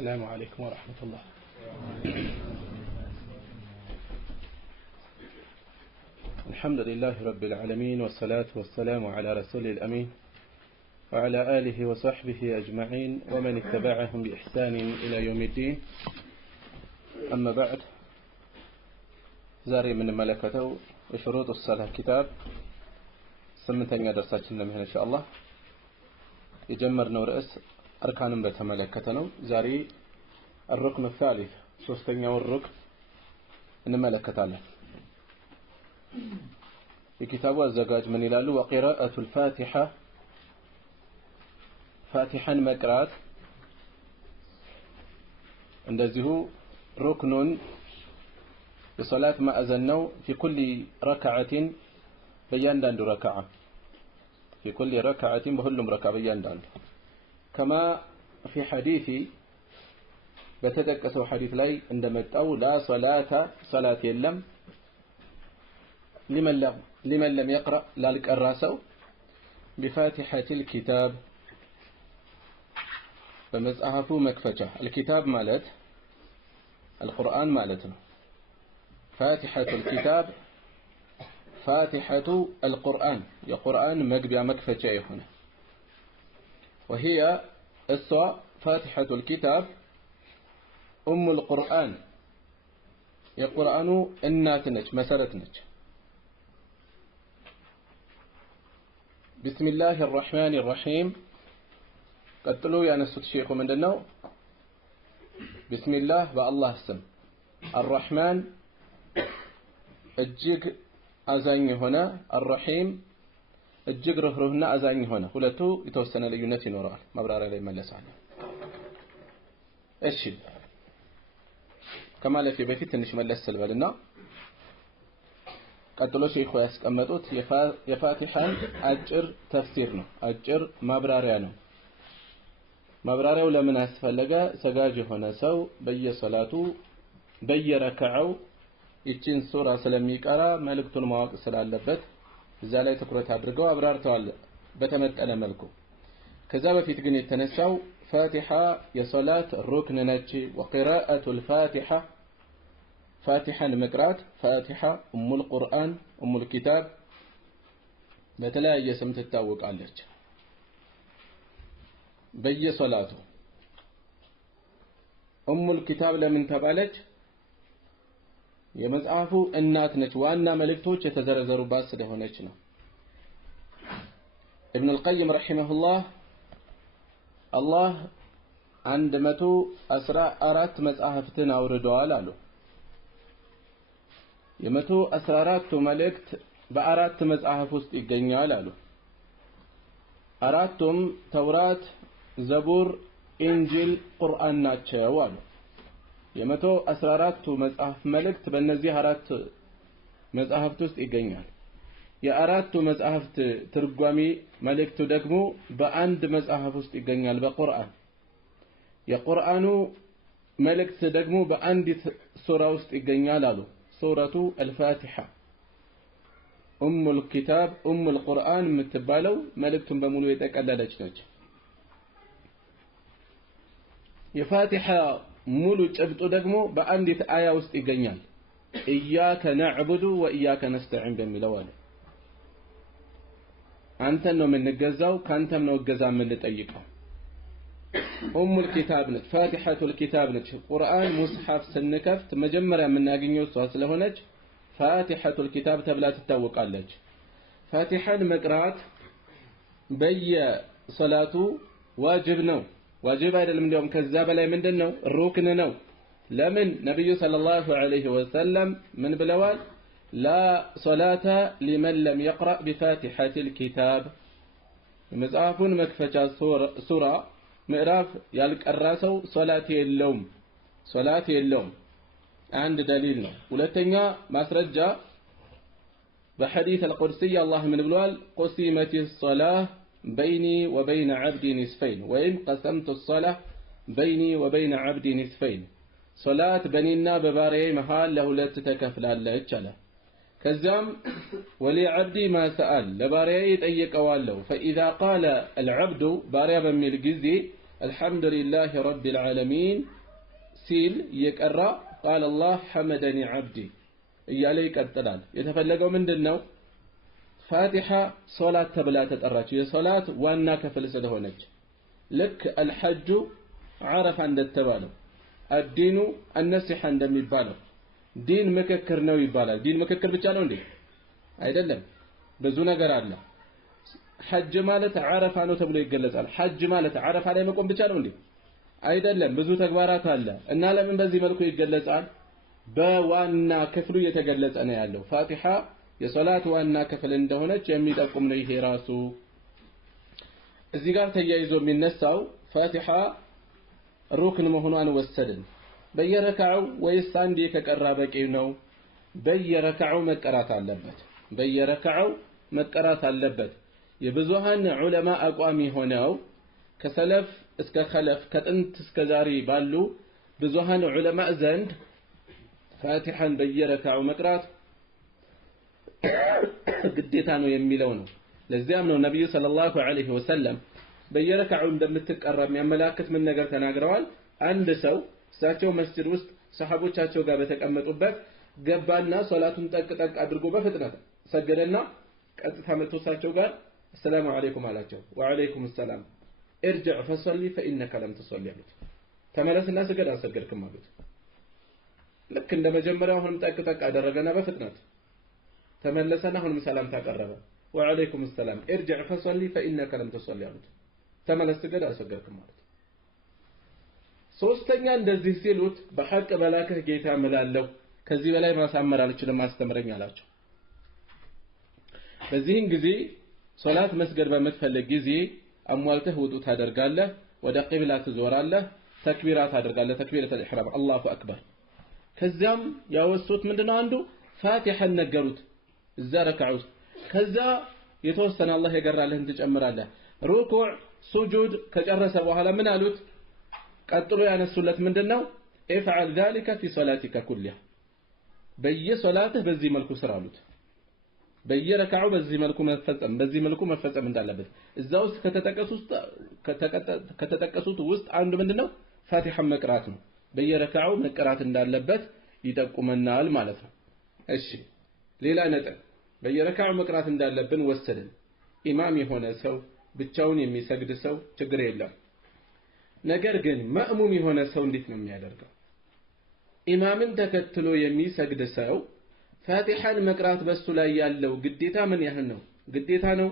السلام عليكم ورحمة الله. الحمد لله رب العالمين والصلاة والسلام على رسول الأمين وعلى آله وصحبه أجمعين ومن اتبعهم بإحسان إلى يوم الدين. أما بعد، زاري من ملكته وشروط الصلاة كتاب سمتني درساتنا من إن شاء الله. يجمرنا رأس أركان بتملكتنا زاري الركن الثالث سوستنيا والركن إن ملكتنا الكتاب والزجاج من يلالو وقراءة الفاتحة فاتحا مقرات እንደዚሁ ركن بصلاة ما أذنوا في كل ركعة بياندان ركعة في كل ركعة بهلم ركعة بياندان كما في حديث بتدكسوا حديث لي عندما تقول لا صلاة يلم لمن لم يقرأ ذلك الراسو بفاتحة الكتاب بمزعفه مكفجة الكتاب مالت القرآن مالتنا فاتحة الكتاب فاتحة القرآن يا قرآن مقبيا مكفجة هنا وهي السواء فاتحة الكتاب أم القرآن يا قرآن الناتنج مسارتنج بسم الله الرحمن الرحيم قتلوا يا نسوت شيخ من دنو بسم الله بالله اسم الرحمن እጅግ አዛኝ ሆነ الرحيم እጅግ ርህሩህና አዛኝ ሆነ ሁለቱ የተወሰነ ልዩነት ይኖራል ማብራሪያ ላይ መለሳለሁ እሺ ከማለፌ በፊት ትንሽ መለስ ልበልና ቀጥሎ ሼኹ ያስቀመጡት የፋቲሃን አጭር ተፍሲር ነው አጭር ማብራሪያ ነው ማብራሪያው ለምን አስፈለገ ሰጋጅ የሆነ ሰው በየሰላቱ በየረካዓው ይችን ሱራ ስለሚቀራ መልእክቱን ማወቅ ስላለበት እዛ ላይ ትኩረት አድርገው አብራርተዋል በተመጠነ መልኩ ከዛ በፊት ግን የተነሳው ፋቲሃ የሶላት ሩክን ነች ወቂራአቱ الفاتحة ፋቲሃን መቅራት ፋቲሃ ኡሙል ቁርአን ኡሙል ኪታብ በተለያየ ስም ትታወቃለች በየሶላቱ ኡሙል ኪታብ ለምን ተባለች የመጽሐፉ እናት ነች ዋና መልእክቶች የተዘረዘሩባት ስለሆነች ነው ኢብኑ አልቀይም ረሂመሁላህ አላህ 114 መጽሐፍትን አውርደዋል አሉ የ114ቱ መልእክት በአራት መጽሐፍ ውስጥ ይገኛል አሉ አራቱም ተውራት ዘቡር ኢንጂል ቁርአን ናቸው አሉ የ114ቱ መጽሐፍ መልእክት በእነዚህ አራት መጽሐፍት ውስጥ ይገኛል የአራቱ መጽሐፍት ትርጓሚ መልእክቱ ደግሞ በአንድ መጽሐፍ ውስጥ ይገኛል በቁርአን የቁርአኑ መልእክት ደግሞ በአንዲት ሱራ ውስጥ ይገኛል አሉ ሱረቱ አልፋቲሃ ኡሙል ኪታብ ኡሙል ቁርአን የምትባለው መልእክቱን በሙሉ የጠቀለለች ነች የፋቲሃ ሙሉ ጭብጡ ደግሞ በአንዲት አያ ውስጥ ይገኛል ኢያከ ነዕቡዱ ወኢያከ ነስተዒን በሚለው አለ አንተን ነው የምንገዛው ካንተም ነው እገዛ የምንጠይቀው ኡሙል ኪታብ ነች ፋቲሐቱል ኪታብ ነች ቁርአን ሙስሐፍ ስንከፍት መጀመሪያ የምናገኘው እሷ ስለሆነች ፋቲሐቱል ኪታብ ተብላ ትታወቃለች ፋቲሐን መቅራት በየሶላቱ ዋጅብ ነው ዋጅብ አይደለም እንደውም ከዛ በላይ ምንድነው ሩክን ነው ለምን ነብዩ ሰለላሁ ዐለይሂ ወሰለም ምን ብለዋል لا صلاة لمن لم يقرأ بفاتحة الكتاب مصحفون مكفجة سورة ምዕራፍ ያልቀራሰው ሶላት የለውም አንድ دليل ነው ሁለተኛ ማስረጃ በሐዲስ القدسي الله من ብሏል قسمت الصلاة بيني وبين عبدي نصفين وإن قسمت الصلاة بيني وبين عبدي نصفين صلاة بنينا بباري محال ለሁለት ተከፍላለች አለ ከዛም ولعبدي ما سأل ለባሪያዬ ጠየቀዋለሁ فإذا قال العبد ባሪያ በሚል ጊዜ አልሐምዱሊላሂ ረቢል ዓለሚን ሲል የቀራ ቃለ አላህ ሐመደኒ ዓብዲ እያለ ይቀጥላል። የተፈለገው ምንድነው? ፋቲሓ ሶላት ተብላ ተጠራች፣ የሶላት ዋና ክፍል ስለሆነች። ልክ አልሐጁ ዓረፋ እንደተባለው፣ አዲኑ አነሲሐ እንደሚባለው ዲን ምክክር ነው ይባላል። ዲን ምክክር ብቻ ነው እንዴ? አይደለም፣ ብዙ ነገር አለ። ሐጅ ማለት ዓረፋ ነው ተብሎ ይገለጻል። ሐጅ ማለት ዓረፋ ላይ መቆም ብቻ ነው እንዴ? አይደለም፣ ብዙ ተግባራት አለ። እና ለምን በዚህ መልኩ ይገለጻል? በዋና ክፍሉ እየተገለጸ ነው ያለው። ፋቲሓ የሶላት ዋና ክፍል እንደሆነች የሚጠቁም ነው ይሄ ራሱ። እዚህ ጋር ተያይዞ የሚነሳው ፋቲሓ ሩክን መሆኗን ወሰድን። በየረካዓው ወይስ አንዴ ከቀራ በቂ ነው? በየረካዓው መቀራት አለበት። በየረካዓው መቀራት አለበት። የብዙሃን ዑለማ አቋም ሆነው ከሰለፍ እስከ ኸለፍ ከጥንት እስከ ዛሬ ባሉ ብዙሃን ዑለማ ዘንድ ፋቲሓን በየረካዓው መቅራት ግዴታ ነው የሚለው ነው። ለዚያም ነው ነብዩ ሰለላሁ ዐለይሂ ወሰለም በየረካዓው እንደምትቀራ የሚያመላክት ምን ነገር ተናግረዋል? አንድ ሰው እሳቸው መስጂድ ውስጥ ሰሃቦቻቸው ጋር በተቀመጡበት ገባና ሶላቱን ጠቅ አድርጎ በፍጥነት ሰገደና ቀጥታ መጥቶ እሳቸው ጋር السلام عليكم አላቸው። ወአለይኩም ሰላም ارجع فصلي فانك لم تصلي አሉት። ተመለስና ስገድ አልሰገድክም አሉት። ልክ እንደ መጀመሪያው አሁንም ጠቅ አደረገና በፍጥነት ተመለሰና አሁንም ሰላም ታቀረበ። ወአለይኩም ሰላም ارجع فصلي فانك لم تصلي አሉት። ተመለስ ስገድ አልሰገድክም አሉት። ሶስተኛ እንደዚህ ሲሉት በሐቅ በላከህ ጌታ እምላለሁ ከዚህ በላይ ማሳመር አልችልም አስተምረኝ አላቸው። በዚህን ጊዜ ሶላት መስገድ በምትፈልግ ጊዜ አሟልተህ ውጡ ታደርጋለህ፣ ወደ ቂብላ ትዞራለህ፣ ተክቢራ ታደርጋለህ፣ ተክቢረቱል ኢህራም አላሁ አክበር። ከዚያም ያወሱት ምንድነው? አንዱ ፋቲሐን ነገሩት እዛ ረካዓ ውስጥ። ከዛ የተወሰነ አላህ የገራልህን ትጨምራለህ። ሩኩዕ ሱጁድ ከጨረሰ በኋላ ምን አሉት? ቀጥሎ ያነሱለት ምንድነው? ኢፍዓል ذلك في صلاتك كلها በየሶላትህ በዚህ መልኩ ስራ አሉት። በየረካዓው በዚህ መልኩ መፈጸም እንዳለበት እዛ ውስጥ ከተጠቀሱት ውስጥ አንዱ ምንድነው? ፋቲሐ መቅራት ነው። በየረካዓው መቅራት እንዳለበት ይጠቁመናል ማለት ነው። እሺ ሌላ ነጥብ በየረካዓው መቅራት እንዳለብን ወሰድን። ኢማም የሆነ ሰው ብቻውን የሚሰግድ ሰው ችግር የለም። ነገር ግን ማእሙም የሆነ ሰው እንዴት ነው የሚያደርገው? ኢማምን ተከትሎ የሚሰግድ ሰው ፋቲሐን መቅራት በሱ ላይ ያለው ግዴታ ምን ያህል ነው? ግዴታ ነው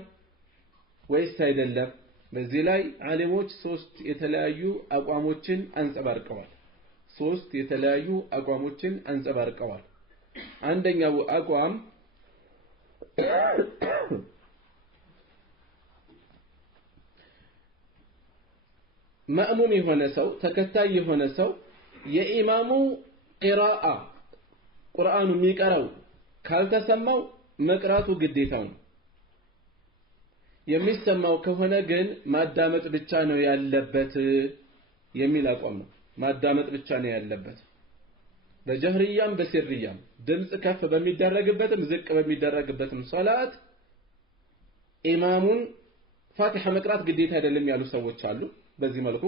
ወይስ አይደለም? በዚህ ላይ ዓሊሞች ሶስት የተለያዩ አቋሞችን አንጸባርቀዋል። አንደኛው አቋም ማእሙም የሆነ ሰው ተከታይ የሆነ ሰው የኢማሙ ቂራአ ቁርአኑ የሚቀራው ካልተሰማው መቅራቱ ግዴታው ነው። የሚሰማው ከሆነ ግን ማዳመጥ ብቻ ነው ያለበት የሚል አቋም ነው። ማዳመጥ ብቻ ነው ያለበት። በጀህርያም በስርያም ድምጽ ከፍ በሚደረግበትም ዝቅ በሚደረግበትም ሶላት ኢማሙን ፋቲሐ መቅራት ግዴታ አይደለም ያሉ ሰዎች አሉ። በዚህ መልኩ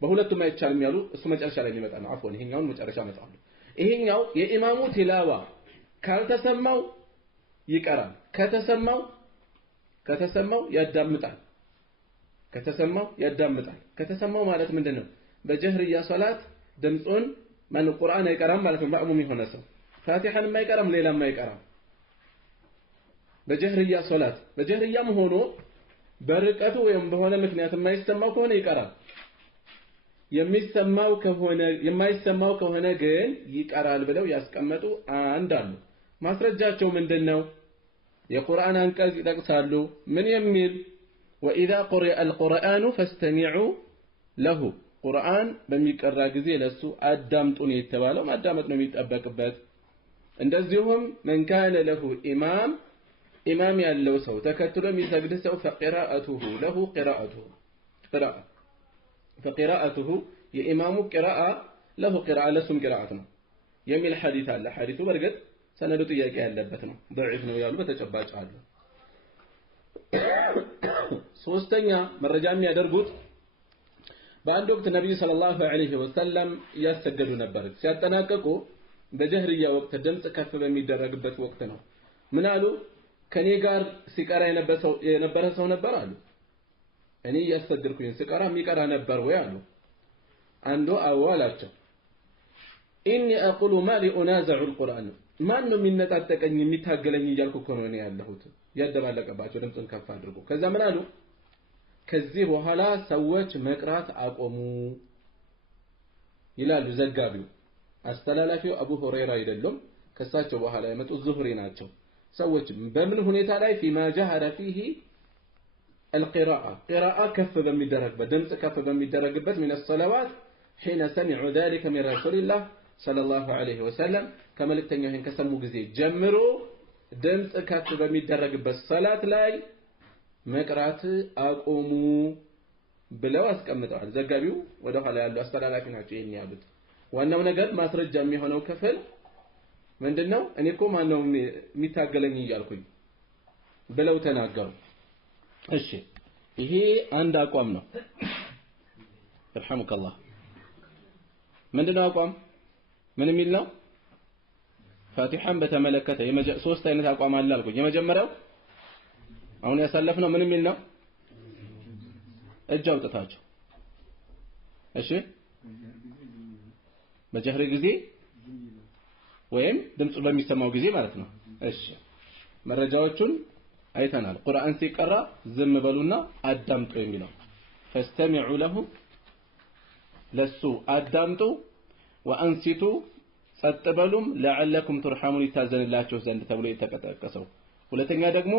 በሁለቱም አይቻልም ያሉ እሱ መጨረሻ ላይ የሚመጣ ነው። አፎን ይሄኛውን መጨረሻ መጣው። ይሄኛው የኢማሙ ቲላዋ ካልተሰማው ይቀራል፣ ከተሰማው ያዳምጣል። ከተሰማው ማለት ምንድነው? በጀህርያ ሶላት ድምጹን ማን ቁርአን አይቀራም ማለት ነው። ማእሙም የሆነ ሰው ፋቲሐን የማይቀራም ሌላም አይቀራም። በጀህርያ ሶላት በጀህርያም ሆኖ በርቀቱ ወይም በሆነ ምክንያት የማይሰማው ከሆነ ይቀራል። የማይሰማው ከሆነ ግን ይቀራል ብለው ያስቀመጡ አንድ አሉ። ማስረጃቸው ምንድነው? የቁርአን አንቀጽ ይጠቅሳሉ። ምን የሚል? وإذا قرئ القرآن فاستمعوا له ቁርአን በሚቀራ ጊዜ ለሱ አዳምጡን የተባለው ማዳመጥ ነው የሚጠበቅበት። እንደዚሁም من كان له ኢማም ያለው ሰው ተከትሎ የሚሰግድ ሰው فقراءته له فقراءته የኢማሙ ቂራአ له قراءة ለሱም ቂራአት ነው የሚል ሐዲስ አለ። ሐዲሱ በርግጥ ሰነዱ ጥያቄ ያለበት ነው፣ ضعيف ነው ያሉ በተጨባጭ አሉ። ሶስተኛ መረጃ የሚያደርጉት በአንድ ወቅት ነብዩ ሰለላሁ ዐለይሂ ወሰለም ያሰገዱ ነበር ሲያጠናቀቁ በጀህርያ ወቅት ድምጽ ከፍ በሚደረግበት ወቅት ነው ምን አሉ ከኔ ጋር ሲቀራ የነበረ ሰው ነበር አሉ እኔ ያሰግድኩኝ ሲቀራ የሚቀራ ነበር ወይ አሉ አንዱ አዎ አላቸው ኢኒ አቁሉ ማ ሊኡናዘዑ القرآن ማን ነው የሚነጣጠቀኝ የሚታገለኝ እያልኩ እኮ ነው እኔ ያለሁት ያደባለቀባቸው ድምጽን ከፍ አድርጎ ከዛ ምን አሉ ከዚህ በኋላ ሰዎች መቅራት አቆሙ ይላሉ ዘጋቢው አስተላላፊው አቡ ሁረይራ አይደለም ከሳቸው በኋላ የመጡ ዙህሪ ናቸው ሰዎች በምን ሁኔታ ላይ فيما جهر فيه القراءة قراءة كف በሚደረግበት ድምጽ ከፍ በሚደረግበት من الصلوات حين سمعوا ذلك من رسول الله صلى الله عليه وسلم ከመልእክተኛው ይሄን ከሰሙ ጊዜ ጀምሮ ድምጽ ከፍ በሚደረግበት ሰላት ላይ መቅራት አቆሙ ብለው አስቀምጠዋል ዘጋቢው ወደ ኋላ ያለው አስተላላፊ ናቸው ይሄን ያሉት ዋናው ነገር ማስረጃ የሚሆነው ክፍል ምንድነው እኔ እኮ ማን ነው የሚታገለኝ እያልኩኝ ብለው ተናገሩ እሺ ይሄ አንድ አቋም ነው ይርሐሙከላህ ምንድነው አቋም ምን የሚል ነው ፋቲሐን በተመለከተ ሶስት አይነት አቋም አለ አልኩኝ የመጀመሪያው አሁን ያሳለፍነው ምን የሚል ነው እጅ አውጥታችሁ እሺ በጀህር ጊዜ ወይም ድምጽ በሚሰማው ጊዜ ማለት ነው እሺ መረጃዎቹን አይተናል ቁርአን ሲቀራ ዝም በሉና አዳምጡ የሚለው ፈስተሚዑ ለሁ ለሱ አዳምጡ ወአንሲቱ ጸጥ በሉም ለዓለኩም ተርሐሙን ይታዘንላችሁ ዘንድ ተብሎ የተቀጠቀሰው ሁለተኛ ደግሞ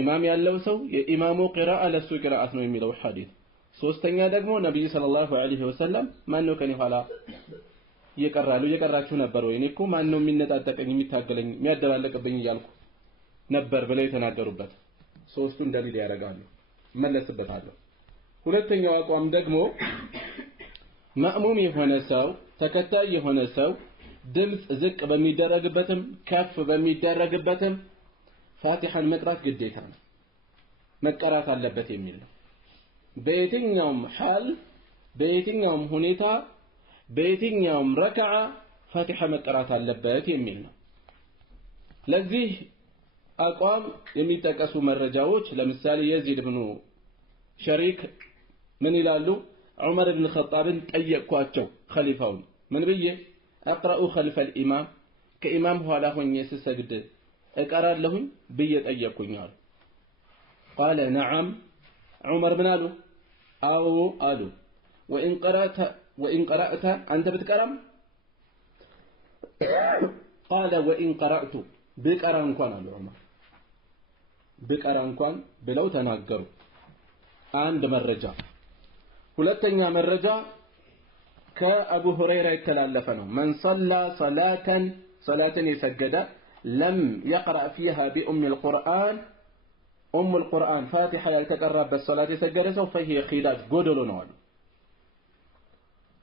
ኢማም ያለው ሰው የኢማሙ ቂራአ ለሱ ቂራአት ነው የሚለው ሐዲስ ሶስተኛ ደግሞ ነብዩ ሰለላሁ ዐለይሂ ወሰለም ማን ነው ከኔ ኋላ እየቀራችሁ ነበር ወይ እኔ እኮ ማን ነው የሚነጣጠቀኝ የሚታገለኝ የሚያደባለቅብኝ እያልኩ ነበር ብለው የተናገሩበት ሶስቱን ደሊል ያደርጋሉ መለስበታለሁ ሁለተኛው አቋም ደግሞ ማእሙም የሆነ ሰው ተከታይ የሆነ ሰው ድምጽ ዝቅ በሚደረግበትም ከፍ በሚደረግበትም ፋቲሐን መቅራት ግዴታ ነው መቀራት አለበት የሚል ነው በየትኛውም ሐል በየትኛውም ሁኔታ በየትኛውም ረክዓ ፋቲሐ መቀራት አለበት የሚል ነው ለዚህ አቋም የሚጠቀሱ መረጃዎች ለምሳሌ የዚድ ኢብኑ ሸሪክ ምን ይላሉ ዑመር ኢብኑ ኸጣብን ጠየቅኳቸው ኸሊፋውን ምን ብዬ አቅራኡ ኸልፈ الامام ከኢማም ኋላ ሆኜ ስሰግድ እቀራለሁኝ ብዬ ጠየቅኩኝ አሉ قال نعم عمر ምን አሉ አዎ አሉ وإن قرأت أنت بتقرأ قال وإن قرأت بقرأ እንኳን አሉ ዑመር بقرأ እንኳን ብለው ተናገሩ አንድ መረጃ ሁለተኛ መረጃ ከአቡ ሁረይራ የተላለፈ ነው من صلى صلاة يسجد لم يقرأ فيها بأم القرآن أم القرآن فاتحة يلتقرب بالصلاة يسجد سوف فهي خلاج قدل نوال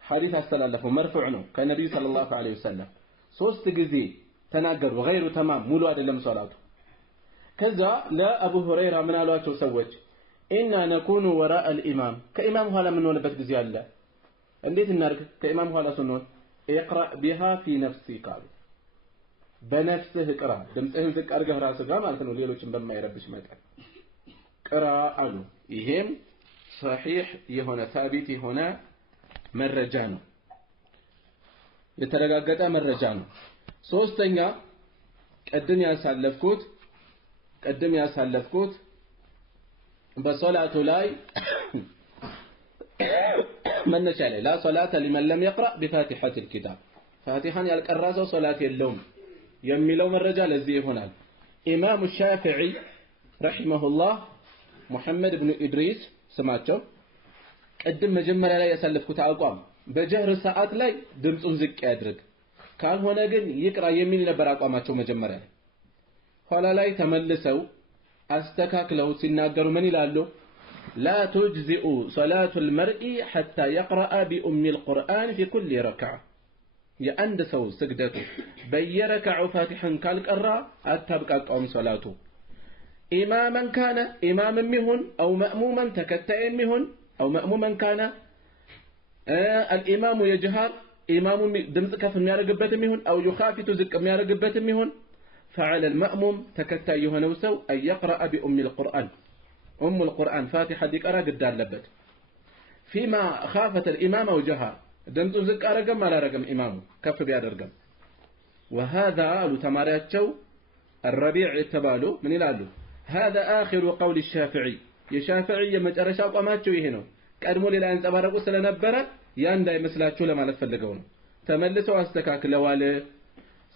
حديث استلالفه مرفوع ነው ከነብዩ ሰለላሁ ዐለይሂ ወሰለም ሶስት ጊዜ ተናገሩ غير تمام ሙሉ አይደለም ሶላቱ ከዛ ለአቡ ሁረይራ ምን አሏቸው ሰዎች ኢና ነኩኑ ወራء الامام ከኢማም ኋላ ምን ሆነበት ጊዜ አለ እንዴት እናርግ ከኢማም ኋላ ስንሆን اقرأ بها في نفسك በነፍስህ ቅራ ድምጽህን ዝቅ አድርገህ ራስህ ጋር ማለት ነው ሌሎችን በማይረብሽ መጠን ቅራ አሉ ይሄም صحيح የሆነ ثابت የሆነ መረጃ ነው የተረጋገጠ መረጃ ነው ሶስተኛ ቀደም ያሳለፍኩት በሶላቱ ላይ መነሻ ላይ لا صلاة لمن لم يقرأ بفاتحة الكتاب فاتحان ያልቀራ ሰው ሶላት የለውም የሚለው መረጃ ለዚህ ይሆናል ኢማሙ ሻፊዒ ረሂመሁላህ ሙሐመድ ኢብኑ ኢድሪስ ስማቸው ቀደም መጀመሪያ ላይ ያሳለፍኩት አቋም በጀህር ሰዓት ላይ ድምጹን ዝቅ ያድርግ ካልሆነ ግን ይቅራ የሚል ነበር አቋማቸው መጀመሪያ ላይ ኋላ ላይ ተመልሰው አስተካክለው ሲናገሩ ምን ይላሉ لا تجزئ صلاة المرء حتى يقرأ بأم القرآن في كل ركعة የአንድ ሰው ስግደቱ በየረካዑ ፋቲሐን ካልቀራ አታብቃቃውም ሶላቱ ኢማመን ካነ ኢማምም ይሁን አው መእሙመን ተከታይም ይሁን አው መእሙመን ካነ الإمام يجهر إمام دمت كف የሚያደርግበት የሚሆን أو يخافت زق የሚያደርግበት የሚሆን فعلى المأموم تكتا يهنو سو أن يقرأ بأم القرآن أم القرآن فاتحة يقرأ قد አለበት فيما خافت الإمام وجهر دمت زق أرقم على رقم إمامه كف بيادرقم وهذا قالوا تمارياتشو الربيع يتبالو من يلالو هذا آخر قول الشافعي የሻፊዒ የመጨረሻው አቋማቸው ይሄ ነው ቀድሞ ሌላ አንጸባረቁ ስለነበረ ያ እንዳይመስላችሁ ለማለት ፈልገው ነው ተመልሰው አስተካክለዋል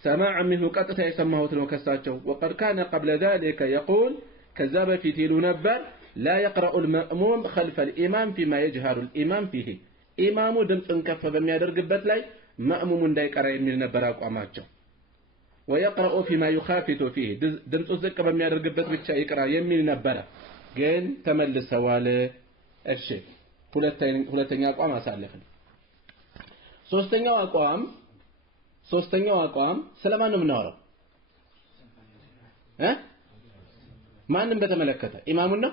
سماع منه ቀጥታ የሰማሁት ነው ከሳቸው وقد كان قبل ذلك يقول ከዛ በፊት ይሉ ነበር لا يقرأ المأموم خلف الإمام فيما يجهر الإمام فيه ኢማሙ ድምጽን ከፍ በሚያደርግበት ላይ ማእሙሙ እንዳይቀራ የሚል ነበር አቋማቸው ويقرأ فيما يخافت فيه ድምጹ ዝቅ በሚያደርግበት ብቻ ይቅራ የሚል ነበር ግን ተመልሰዋል እሺ ሁለተኛ አቋም አሳለፈን ሶስተኛው አቋም ስለማን ነው የምናወራው ማንንም በተመለከተ ኢማሙን ነው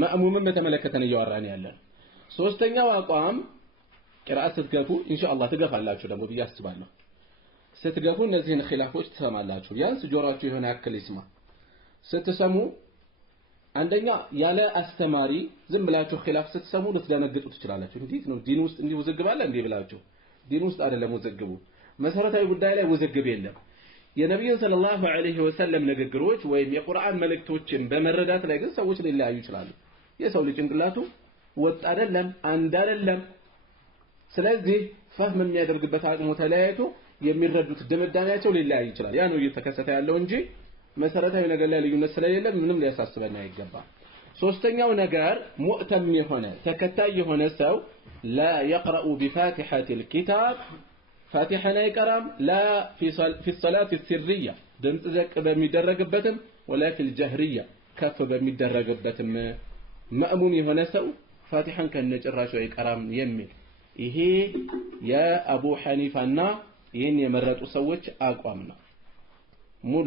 ማእሙምን በተመለከተ ነው እያወራን ያለን ሶስተኛው አቋም ቅራአት ስትገፉ ኢንሻአላህ ትገፋላችሁ ደግሞ ብዬ አስባለሁ ስትገፉ እነዚህን ኺላፎች ትሰማላችሁ ያንስ ጆሮአችሁ የሆነ ያክል ይስማ ስትሰሙ አንደኛ ያለ አስተማሪ ዝም ብላችሁ ኺላፍ ስትሰሙ ልትደነግጡ ትችላላችሁ እንዴት ነው ዲን ውስጥ እንዲህ ውዝግብ አለ እንዴ ብላችሁ ዲን ውስጥ አይደለም ውዝግቡ መሰረታዊ ጉዳይ ላይ ውዝግብ የለም የነብዩ ሰለላሁ ዐለይሂ ወሰለም ንግግሮች ወይም የቁርአን መልእክቶችን በመረዳት ላይ ግን ሰዎች ሊለያዩ ይችላሉ የሰው ልጅ ጭንቅላቱ ወጥ አይደለም አንድ አይደለም ስለዚህ ፈህም የሚያደርግበት አቅሙ ተለያይቶ የሚረዱት ድምዳሜያቸው ሊለያይ ይችላል ያ ነው እየተከሰተ ያለው እንጂ መሰረታዊ ነገር ላይ ልዩነት ስለሌለ ምንም ሊያሳስበን አይገባም ሶስተኛው ነገር ሙእተም የሆነ ተከታይ የሆነ ሰው لا يقرأ بفاتحة الكتاب فاتحة يقرأ لا في الصلاة السرية دمت زك بميدرجبتم ولا في الجهرية كف بميدرجبتم مأموم የሆነ ሰው ፋቲሐን ከነጭራሹ ይቀራም የሚል ይሄ የአቡ ሐኒፋና ይሄን የመረጡ ሰዎች አቋም ነው ሙሉ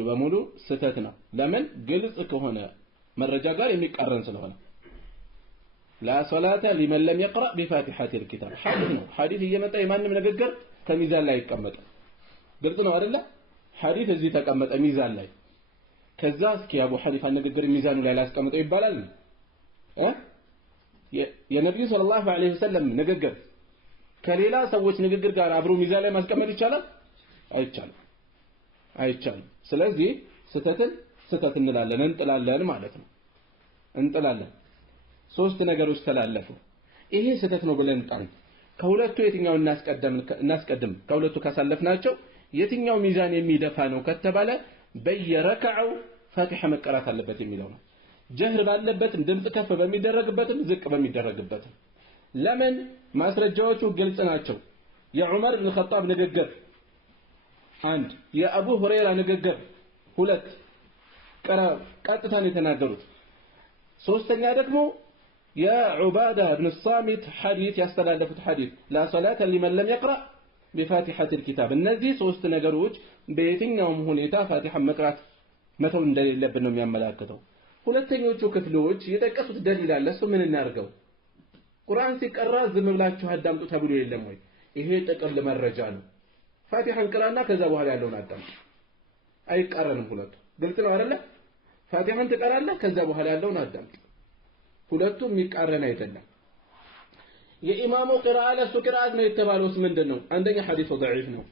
በሙሉ ስተት ነው ለምን ግልጽ ከሆነ መረጃ ጋር የሚቃረን ስለሆነ لا صلاة لمن لم يقرأ بفاتحة الكتاب حديث እየመጣ የማንም ንግግር ከሚዛን ላይ ይቀመጥ ግልጽ ነው አይደለ ሐዲስ እዚህ ተቀመጠ ሚዛን ላይ ከዛ እስኪ አቡ ሐኒፋ ንግግር ሚዛኑ ላይ ላስቀምጠው ይባላል የነብዩ ሰለላሁ ዐለይሂ ወሰለም ንግግር ከሌላ ሰዎች ንግግር ጋር አብሮ ሚዛን ላይ ማስቀመጥ ይቻላል አይቻልም ስለዚህ ስተት እንላለን እንጥላለን ማለት ነው እንጥላለን ሶስት ነገሮች ተላለፉ ይሄ ስተት ነው ብለን ጣን ከሁለቱ የትኛው እናስቀድም ከሁለቱ ካሳለፍናቸው የትኛው ሚዛን የሚደፋ ነው ከተባለ በየረካዓው ፋቲሐ መቀራት አለበት የሚለው ነው ጀህር ባለበትም ድምጽ ከፍ በሚደረግበትም ዝቅ በሚደረግበትም ለምን ማስረጃዎቹ ግልጽ ናቸው የዑመር ኢብኑ ኸጣብ ንግግር አንድ የአቡ ሁረይራ ንግግር ሁለት ቀጥታን የተናገሩት ሶስተኛ ደግሞ የዑባዳ ኢብኑ ሳሚት ሐዲስ ያስተላለፉት ሐዲስ لا صلاة لمن لم يقرأ بفاتحة الكتاب እነዚህ ሶስት ነገሮች በየትኛውም ሁኔታ ፋቲሐ መቅራት መተው እንደሌለብን ነው የሚያመላክተው ሁለተኞቹ ክፍሎች የጠቀሱት ደሊል አለ እሱ ምን እናርገው ቁርአን ሲቀራ ዝም ብላችሁ አዳምጡ ተብሎ የለም ወይ ይሄ ጥቅል መረጃ ነው ፋቲሐን ቅራና ከዛ በኋላ ያለውን አዳምጡ አይቀርንም ሁለቱ ግልጽ ነው አይደለ ፋቲሐን ትቀራለህ ከዛ በኋላ ያለውን አዳምጡ ሁለቱም የሚቃረን አይደለም የኢማሙ ቂራአ ለሱ ቂራአት ነው የተባለውስ ምንድነው አንደኛ ሐዲሱ ضعيف ነው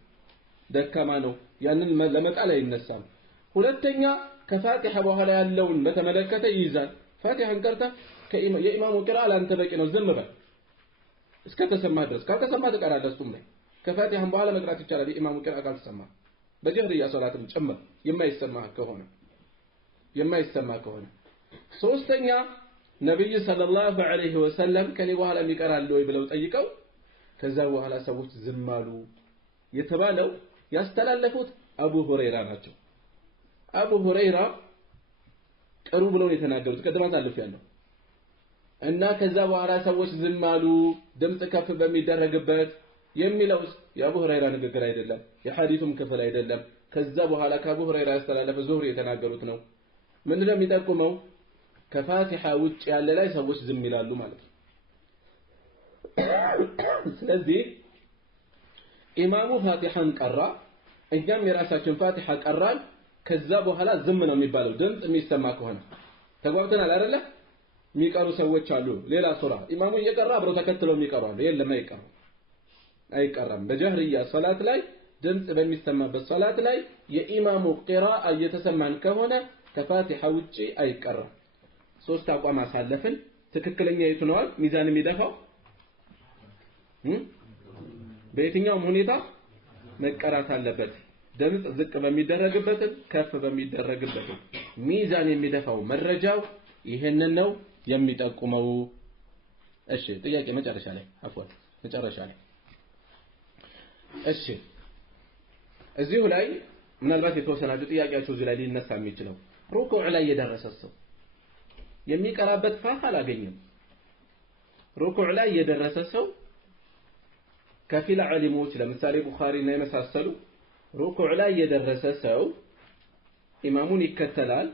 ደካማ ነው ያንን ለመጣል አይነሳም ሁለተኛ ከፋቲሐ በኋላ ያለውን በተመለከተ ይይዛል ፋቲሐን ቀርታ የኢማሙ ቂራአ ላንተ በቂ ነው ዝም በል እስከ ተሰማ ድረስ ካልተሰማ ትቀራለህ እሱም ላይ ከፋቲሐን በኋላ መቅራት ይቻላል የኢማሙ ቂራአ ካልተሰማ በጀህርያ ሶላትም ጭምር የማይሰማ ከሆነ ሶስተኛ ነብዩ ሰለላሁ ዐለይሂ ወሰለም ከኔ በኋላ የሚቀራል ወይ ብለው ጠይቀው ከዛ በኋላ ሰዎች ዝም አሉ የተባለው ያስተላለፉት አቡ ሁረይራ ናቸው አቡ ሁረይራ ቀሩ ብለው የተናገሩት ቀደማት አለፍ ያለው እና ከዛ በኋላ ሰዎች ዝም አሉ ድምጽ ከፍ በሚደረግበት የሚለው የአቡ ሁረይራ ንግግር አይደለም የሐዲሱም ክፍል አይደለም ከዛ በኋላ ከአቡ ሁረይራ ያስተላለፈ ዙህሪ የተናገሩት ነው ምንድነው የሚጠቁመው ከፋቲሐ ውጭ ያለ ላይ ሰዎች ዝም ይላሉ ማለት ነው ስለዚህ ኢማሙ ፋቲሐን ቀራ እኛም የራሳችን ፋቲሐ ቀራን ከዛ በኋላ ዝም ነው የሚባለው ድምጽ የሚሰማ ከሆነ ተጓብተናል አይደለ የሚቀሩ ሰዎች አሉ ሌላ ሱራ ኢማሙ እየቀራ አብረው ተከትለው የሚቀሩ አሉ የለም አይቀራም በጀህርያ ሶላት ላይ ድምጽ በሚሰማበት ሶላት ላይ የኢማሙ ቂራአ እየተሰማን ከሆነ ከፋቲሐ ውጪ አይቀራም ሶስት አቋም አሳለፍን ትክክለኛ የቱ ነው ሚዛን የሚደፋው በየትኛውም ሁኔታ መቀራት አለበት ድምጽ ዝቅ በሚደረግበት ከፍ በሚደረግበት ሚዛን የሚደፋው መረጃው ይሄንን ነው የሚጠቁመው እሺ ጥያቄ መጨረሻ ላይ አፍዋን መጨረሻ ላይ እሺ እዚሁ ላይ ምናልባት የተወሰናችሁ ጥያቄያችሁ እዚህ ላይ ሊነሳ የሚችለው ሩኩዕ ላይ የደረሰ ሰው የሚቀራበት ፋህ አላገኘም ሩኩዕ ላይ የደረሰ ሰው ከፊል ዓሊሞች ለምሳሌ ቡኻሪና የመሳሰሉ ሩኩዕ ላይ የደረሰ ሰው ኢማሙን ይከተላል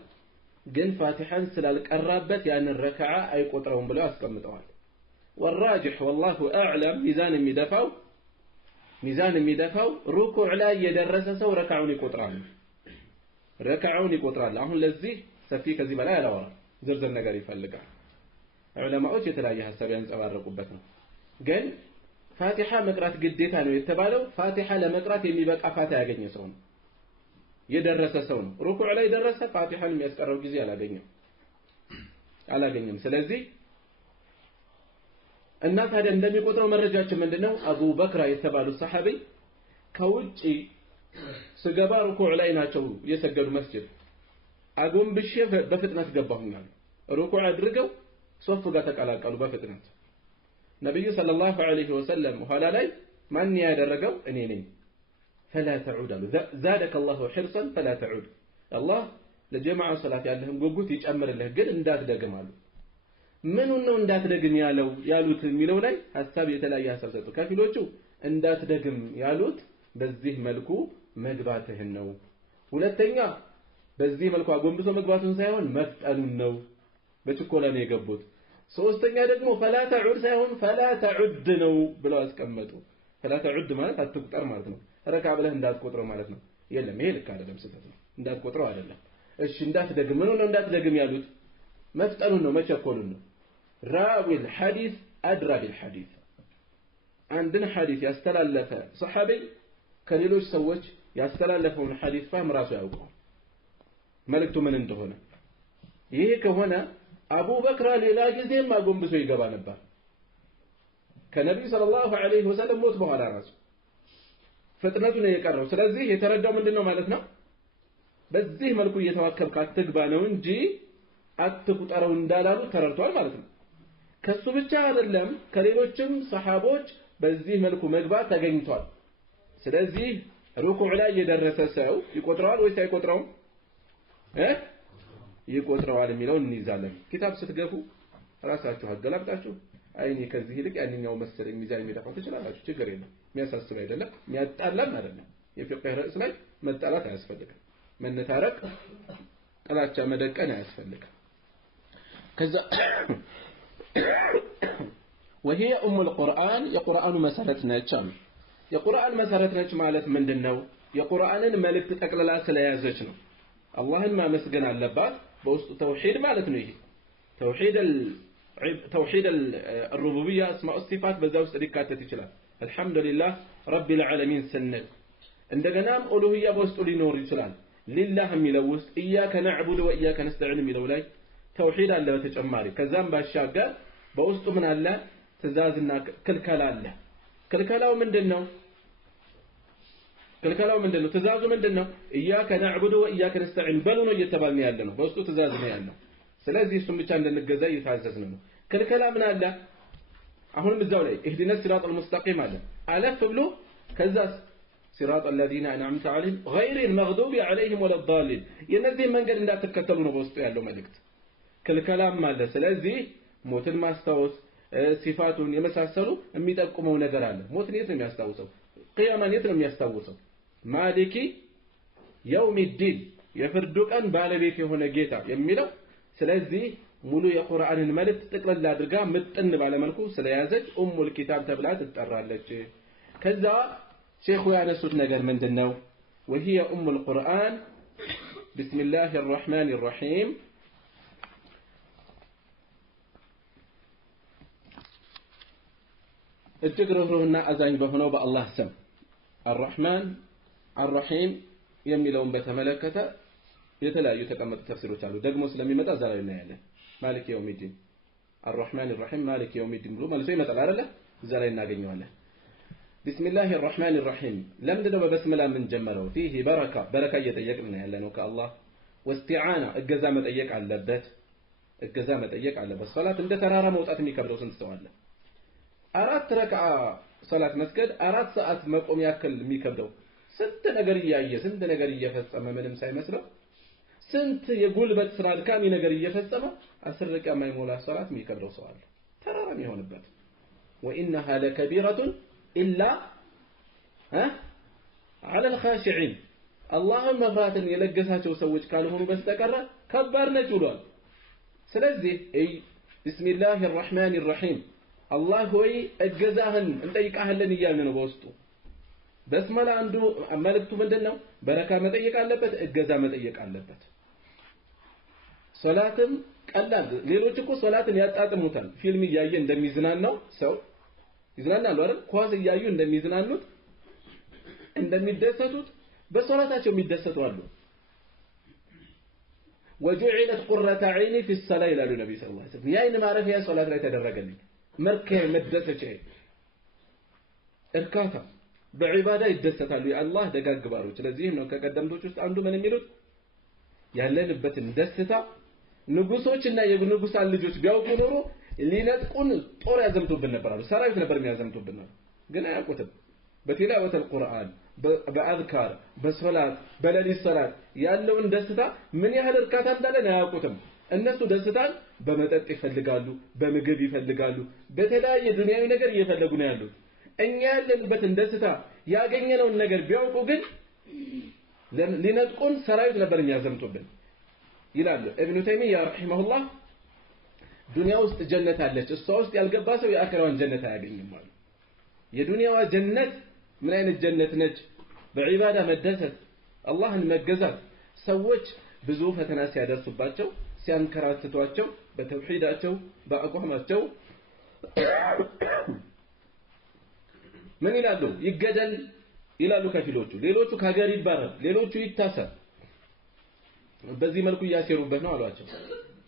ግን ፋቲሐን ስላልቀራበት ያን ረከዓ አይቆጥረውም ብለው አስቀምጠዋል والراجح والله اعلم ሚዛን የሚደፋው ሩኩዕ ላይ የደረሰ ሰው ረከዓውን ይቆጥራል አሁን ለዚህ ሰፊ ከዚህ በላይ አላወራ ዝርዝር ነገር ይፈልጋል ዑለማዎች የተለያየ ሐሳብ ያንጸባረቁበት ነው ግን ፋቲሐ መቅራት ግዴታ ነው የተባለው ፋቲሐ ለመቅራት የሚበቃ ፋቲሐ ያገኘ ሰው ነው የደረሰ ሰው ነው ሩኩዕ ላይ ደረሰ ፋቲሐን የሚያስቀረው ጊዜ አላገኘም ስለዚህ እና ታዲያ እንደሚቆጥረው መረጃችን ምንድነው አቡ በክራ የተባሉ ሰሃቢ ከውጪ ስገባ ሩኩዕ ላይ ናቸው የሰገዱ መስጂድ አጎንብሼ በፍጥነት ገባሁኛል ሩኩዕ አድርገው ሶፍ ጋር ተቀላቀሉ በፍጥነት ነብዩ ሰለላሁ ዐለይሂ ወሰለም ኋላ ላይ ማን ያደረገው እኔ ነኝ فلا تعود زادك الله حرصا فلا تعود الله ለጀማዓ ሶላት ያለህን ጉጉት ይጨምርልህ ግን እንዳትደግም አሉ ምኑን ነው እንዳትደግም ያሉት የሚለው ላይ ሐሳብ የተለያየ ሐሳብ ሰጡ ከፊሎቹ እንዳትደግም ያሉት በዚህ መልኩ መግባትህን ነው ሁለተኛ በዚህ መልኩ አጎንብሶ መግባቱን ሳይሆን መፍጠኑን ነው በችኮላ ነው የገቡት ሶስተኛ ደግሞ فلا تعود ሳይሆን فلا تعد ነው ብለው አስቀመጡ فلا تعد ማለት አትቁጠር ማለት ነው ረካ ብለህ እንዳትቆጥረው ማለት ነው የለም ይሄ ልክ አይደለም ስህተት ነው እንዳትቆጥረው አይደለም እሺ እንዳትደግም ምን ነው እንዳትደግም ያሉት መፍጠኑን ነው መቸኮሉን ነው راوي الحديث أدرى بالحديث عندنا حديث يستلالف صحابي كليلوش سوّج يستلالفون حديث فهم راسه يوقع ملكته من انت هنا يهيك هنا أبو بكر للا جزين ما قم بسوي قبا نبا كنبي صلى الله عليه وسلم موت على راسه فتنتنا يكرر سلازيه يتردى من دينه مالتنا بس زيه ملكو يتوكب كاتقبانه ونجي أتقطرون دالالو تررتوال مالتنا ከሱ ብቻ አይደለም ከሌሎችም ሰሃቦች በዚህ መልኩ መግባት ተገኝቷል ስለዚህ ሩኩዕ ላይ የደረሰ ሰው ይቆጥረዋል ወይስ አይቆጥረውም ይቆጥረዋል የሚለው እንይዛለን ኪታብ ስትገፉ ራሳችሁ አገላብጣችሁ አይኔ ከዚህ ይልቅ ያንኛው መሰለኝ ሚዛን የሚደፋው ትችላላችሁ ችግር የለም የሚያሳስብ አይደለም የሚያጣላም አይደለም የፍቅህ ርዕስ ላይ መጣላት አያስፈልግም መነታረቅ ጥላቻ መደቀን አያስፈልግም ከዛ وهي القرآن የቁርአኑ መሰረት ነች የቁርአን መሰረት ነች ማለት ምንድነው የቁርአንን መልእክት ጠቅልላ ስለያዘች ነው አላህን ማመስገን አለባት በውስጡ ተውሂድ ማለት ነው ይሄ توحيد الربوبيه اسماء الصفات በዛ ውስጥ ሊካተት ይችላል አልহামዱሊላህ ረቢል ዓለሚን ስንል እንደገናም ኡሉሂያ በውስጡ ሊኖር ይችላል ሊላህ የሚለው ውስጥ ኢያከ ነዕቡዱ ወኢያከ ነስተዒን የሚለው ላይ ተውሂድ አለ በተጨማሪ ከዛም ባሻገር በውስጡ ምን አለ ትእዛዝና ክልከላ አለ ክልከላው ምንድነው ትእዛዙ ምንድነው ኢያከ ነዕቡዱ ወኢያከ ነስተዒን በሉ ነው እየተባልን ያለ ነው በውስጡ ትእዛዝ ነው ያለው ስለዚህ እሱም ብቻ እንድንገዛ እየታዘዝን ነው ክልከላ ምን አለ አሁንም እዛው ላይ اهدنا الصراط المستقيم አለ አለፍ ብሎ ከዛስ صراط الذين انعمت عليهم غير المغضوب عليهم ولا الضالين የነዚህ መንገድ እንዳትከተሉ ነው በውስጡ ያለው መልእክት ክልከላም አለ ስለዚህ ሞትን ማስታወስ ሲፋቱን የመሳሰሉ የሚጠቁመው ነገር አለ ሞትን የት ነው የሚያስታውሰው ቂያማን የት ነው የሚያስታውሰው ማሊኪ የውም الدين የፍርዱ ቀን ባለቤት የሆነ ጌታ የሚለው ስለዚህ ሙሉ የቁርአንን መልእክት ጥቅልል አድርጋ ምጥን ባለ መልኩ ስለያዘች ኡሙል ኪታብ ተብላ ትጠራለች። ከዛ ሼኹ ያነሱት ነገር ምንድነው? وهي ام القرآن بسم الله الرحمن الرحيم እጅግ ርህሩህና አዛኝ በሆነው በአላህ ስም الرحمن الرحيم የሚለውን በተመለከተ የተለያዩ ተቀመጡ ተፍሲሮች አሉ። ደግሞ ስለሚመጣ እዛ ላይ እናያለን። ማሊክ የውሚዲን الرحمن الرحيم ማሊክ የውሚዲን ብሎ መልሶ ይመጣል አይደለ? እዛ ላይ እናገኘዋለን። بسم الله الرحمن الرحيم ለምንድነው በበስመላ ምን ጀመረው? فيه بركه እየጠየቅን ነው ያለነው ከአላህ واستعانه እገዛ መጠየቅ አለበት። ሶላት እንደ ተራራ መውጣት የሚከብደው ስንት ሰው አለ? 4 ረክዓ ሶላት መስገድ 4 ሰዓት መቆም ያክል የሚከብደው ስንት ነገር እያየ ስንት ነገር እየፈጸመ ምንም ሳይመስለው ስንት የጉልበት ስራ አድካሚ ነገር እየፈጸመ 10 ረክዓ የማይሞላ ሶላት የሚከብደው ሰው አለ። ተራራ የሚሆንበት وانها لكبيره إلا على الخاشعين اللهم مفراتن የለገሳቸው ሰዎች ካልሆኑ በስተቀር ከባድ ነች ብሏል። ስለዚህ بسم الله الرحمن الرحيم الله ሆይ እገዛህን እንጠይቃለን እያልን ነው በውስጡ። በስመላ አንዱ መልእክቱ ምንድነው? በረካ መጠየቅ አለበት፣ እገዛ መጠየቅ አለበት። ሶላትም ቀላል ሌሎች እኮ ሶላትን ያጣጥሙታል። ፊልም እያየ እንደሚዝናናው ሰው ይዝናናሉ አይደል? ኳስ እያዩ እንደሚዝናኑት እንደሚደሰቱት በሶላታቸው የሚደሰቱ አሉ። وجعلت قرة عيني في الصلاة ይላሉ ነብዩ ሰለላሁ ዐለይሂ ወሰለም። ያይን ማረፊያ ሶላት ላይ ተደረገልኝ። መርከያ መደሰቻዬ እርካታ በዒባዳ ይደሰታሉ የአላህ ደጋግ ባሮች። ስለዚህም ነው ከቀደምቶች ውስጥ አንዱ ምን የሚሉት ያለንበትን ደስታ ንጉሶችና የንጉሳን ልጆች ቢያውቁ ኖሮ ሊነጥቁን ጦር ያዘምቱብን ነበር አሉ። ሰራዊት ነበር የሚያዘምቱብን ነው። ግን አያውቁትም። በቲላወት القرآن በአዝካር በሶላት በሌሊት ሶላት ያለውን ደስታ ምን ያህል እርካታ እንዳለን አያውቁትም። እነሱ ደስታን በመጠጥ ይፈልጋሉ፣ በምግብ ይፈልጋሉ፣ በተለያየ ዱንያዊ ነገር እየፈለጉ ነው ያሉት። እኛ ያለንበትን ደስታ ያገኘነውን ነገር ቢያውቁ ግን ሊነጥቁን ሰራዊት ነበር የሚያዘምቱብን ይላሉ ኢብኑ ተይሚያ ረሂመሁላህ። ዱንያ ውስጥ ጀነት አለች፣ እሷ ውስጥ ያልገባ ሰው የአኺራውን ጀነት አያገኝም ማለት። የዱንያዋ ጀነት ምን አይነት ጀነት ነች? በዒባዳ መደሰት፣ አላህን መገዛት። ሰዎች ብዙ ፈተና ሲያደርሱባቸው ሲያንከራትቷቸው በተውሂዳቸው በአቋማቸው ምን ይላሉ? ይገደል ይላሉ ከፊሎቹ። ሌሎቹ ከሀገር ይባረር፣ ሌሎቹ ይታሰር። በዚህ መልኩ እያሴሩበት ነው አሏቸው።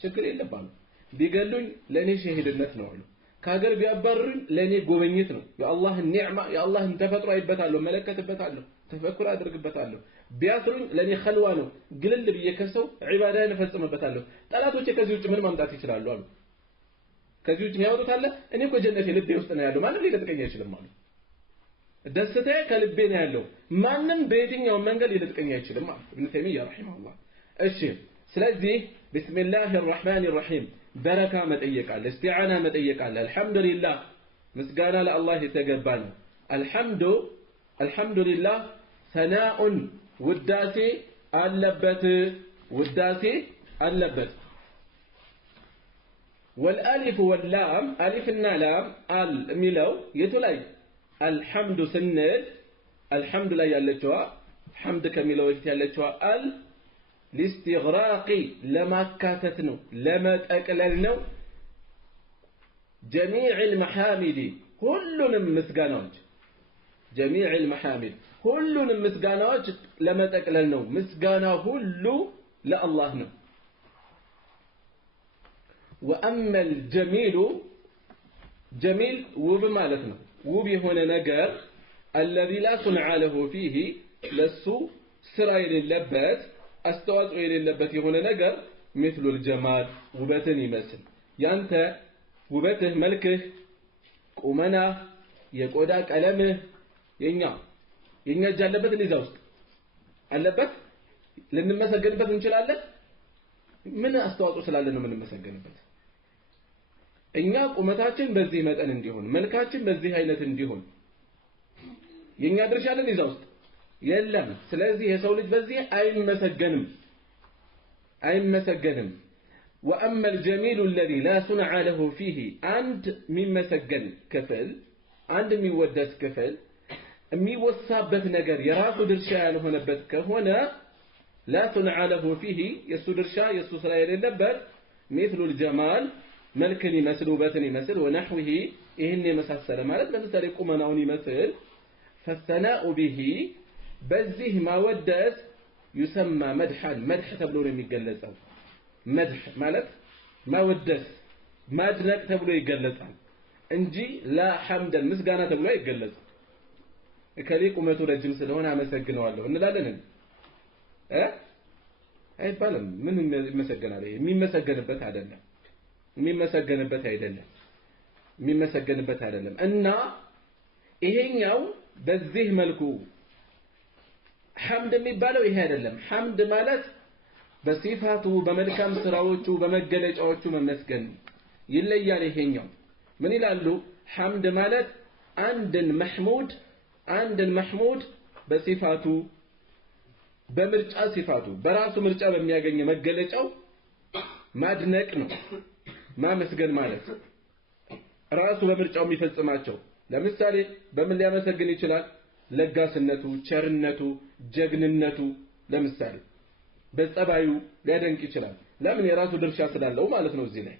ችግር የለባም ቢገሉኝ ለኔ ሸሂድነት ነው አሉ። ከሀገር ቢያባርሩኝ ለኔ ጎበኝት ነው። የአላህን ኒዕማ የአላህን ተፈጥሮ አይበታለሁ፣ መለከትበታለሁ፣ ተፈኩር አድርግበታለሁ። ቢያስሩኝ ለኔ ኸልዋ ነው፣ ግልል ብዬ ከሰው ዒባዳን እፈጽምበታለሁ። ጠላቶቼ ከዚህ ውጭ ምን ማምጣት ይችላሉ አሉ። ከዚህ ውጭ የሚያወጡት አለ? እኔ እኮ ጀነቴ ልቤ ውስጥ ነው ያለው፣ ማንም ሊነጥቀኝ አይችልም አሉ። ደስታዬ ከልቤ ነው ያለው፣ ማንም በየትኛው መንገድ ሊነጥቀኝ አይችልም አሉ ኢብኑ ተይሚያ ረሂመሁላህ። እሺ ስለዚህ ቢስሚላሂ الرحمن الرحيم በረካ መጠየቅ አለ፣ እስቲዓና መጠየቅ አለ። አልহামዱሊላህ ምስጋና ለአላህ የተገባ ነው። አልহামዱሊላህ ሰናኡን ውዳሴ አለበት። والالف واللام الفنا لام ال ሚለው የቱ ላይ الحمد ስንል الحمد ላይ ያለችዋ ሐምድ ከሚለው በፊት ያለችዋ አል لاستغراق لما كاتتنو لما تقللنو جميع المحامد كلنا مسغاناوج جميع المحامد كلنا مسغاناوج لما تقللنو مسغانا كله لله ነው واما الجميل جميل ውብ ማለት ነው ውብ የሆነ ነገር الذي لا صنع له فيه ለሱ ስራ የሌለበት አስተዋጽኦ የሌለበት የሆነ ነገር مثل الجمال ውበትን ይመስል ያንተ ውበትህ መልክህ ቁመና የቆዳ ቀለምህ የኛ እጅ አለበት ለዛ ውስጥ አለበት ልንመሰገንበት እንችላለን። ምን አስተዋጽኦ ስላለ ነው የምንመሰገንበት? እኛ ቁመታችን በዚህ መጠን እንዲሆን መልካችን በዚህ አይነት እንዲሆን የኛ ድርሻ አለን ለዛ ውስጥ የለም። ስለዚህ የሰው ልጅ በዚህ አይመሰገንም። وأما الجميل الذي لا صنع له فيه عند مما سجن كفل عند ميودس كفل ميوصابت نجر يراث درشا لهنبت كهنا لا صنع له فيه يسو درشا يسو سرايل اللبت مثل الجمال ملك يمثل وبتن يمثل ونحوه إهن مسلسل مالت لمثال قمناون يمثل فالثناء به بزه ما ودس يسمى مدحا مدح تبلون يجلسه مدح مالت ما ودس ما دنك تبلو يجلسه እንጂ لا حمدا مسغانا ተብሎ አይገለጽም እከሌ ቁመቱ ረጅም ስለሆነ አመሰግነዋለሁ እንላለን አይባልም ምን ይመሰገናል የሚመሰገንበት አይደለም እና ይሄኛው በዚህ መልኩ ሐምድ የሚባለው ይሄ አይደለም ሐምድ ማለት በሲፋቱ በመልካም ስራዎቹ በመገለጫዎቹ መመስገን ይለያል ይሄኛው ምን ይላሉ ሐምድ ማለት አንድን መህሙድ በሲፋቱ በምርጫ ሲፋቱ በራሱ ምርጫ በሚያገኝ መገለጫው ማድነቅ ነው ማመስገን ማለት ራሱ በምርጫው የሚፈጽማቸው ለምሳሌ በምን ሊያመሰግን ይችላል ለጋስነቱ ቸርነቱ ጀግንነቱ ለምሳሌ በጸባዩ ሊያደንቅ ይችላል ለምን የራሱ ድርሻ ስላለው ማለት ነው እዚህ ላይ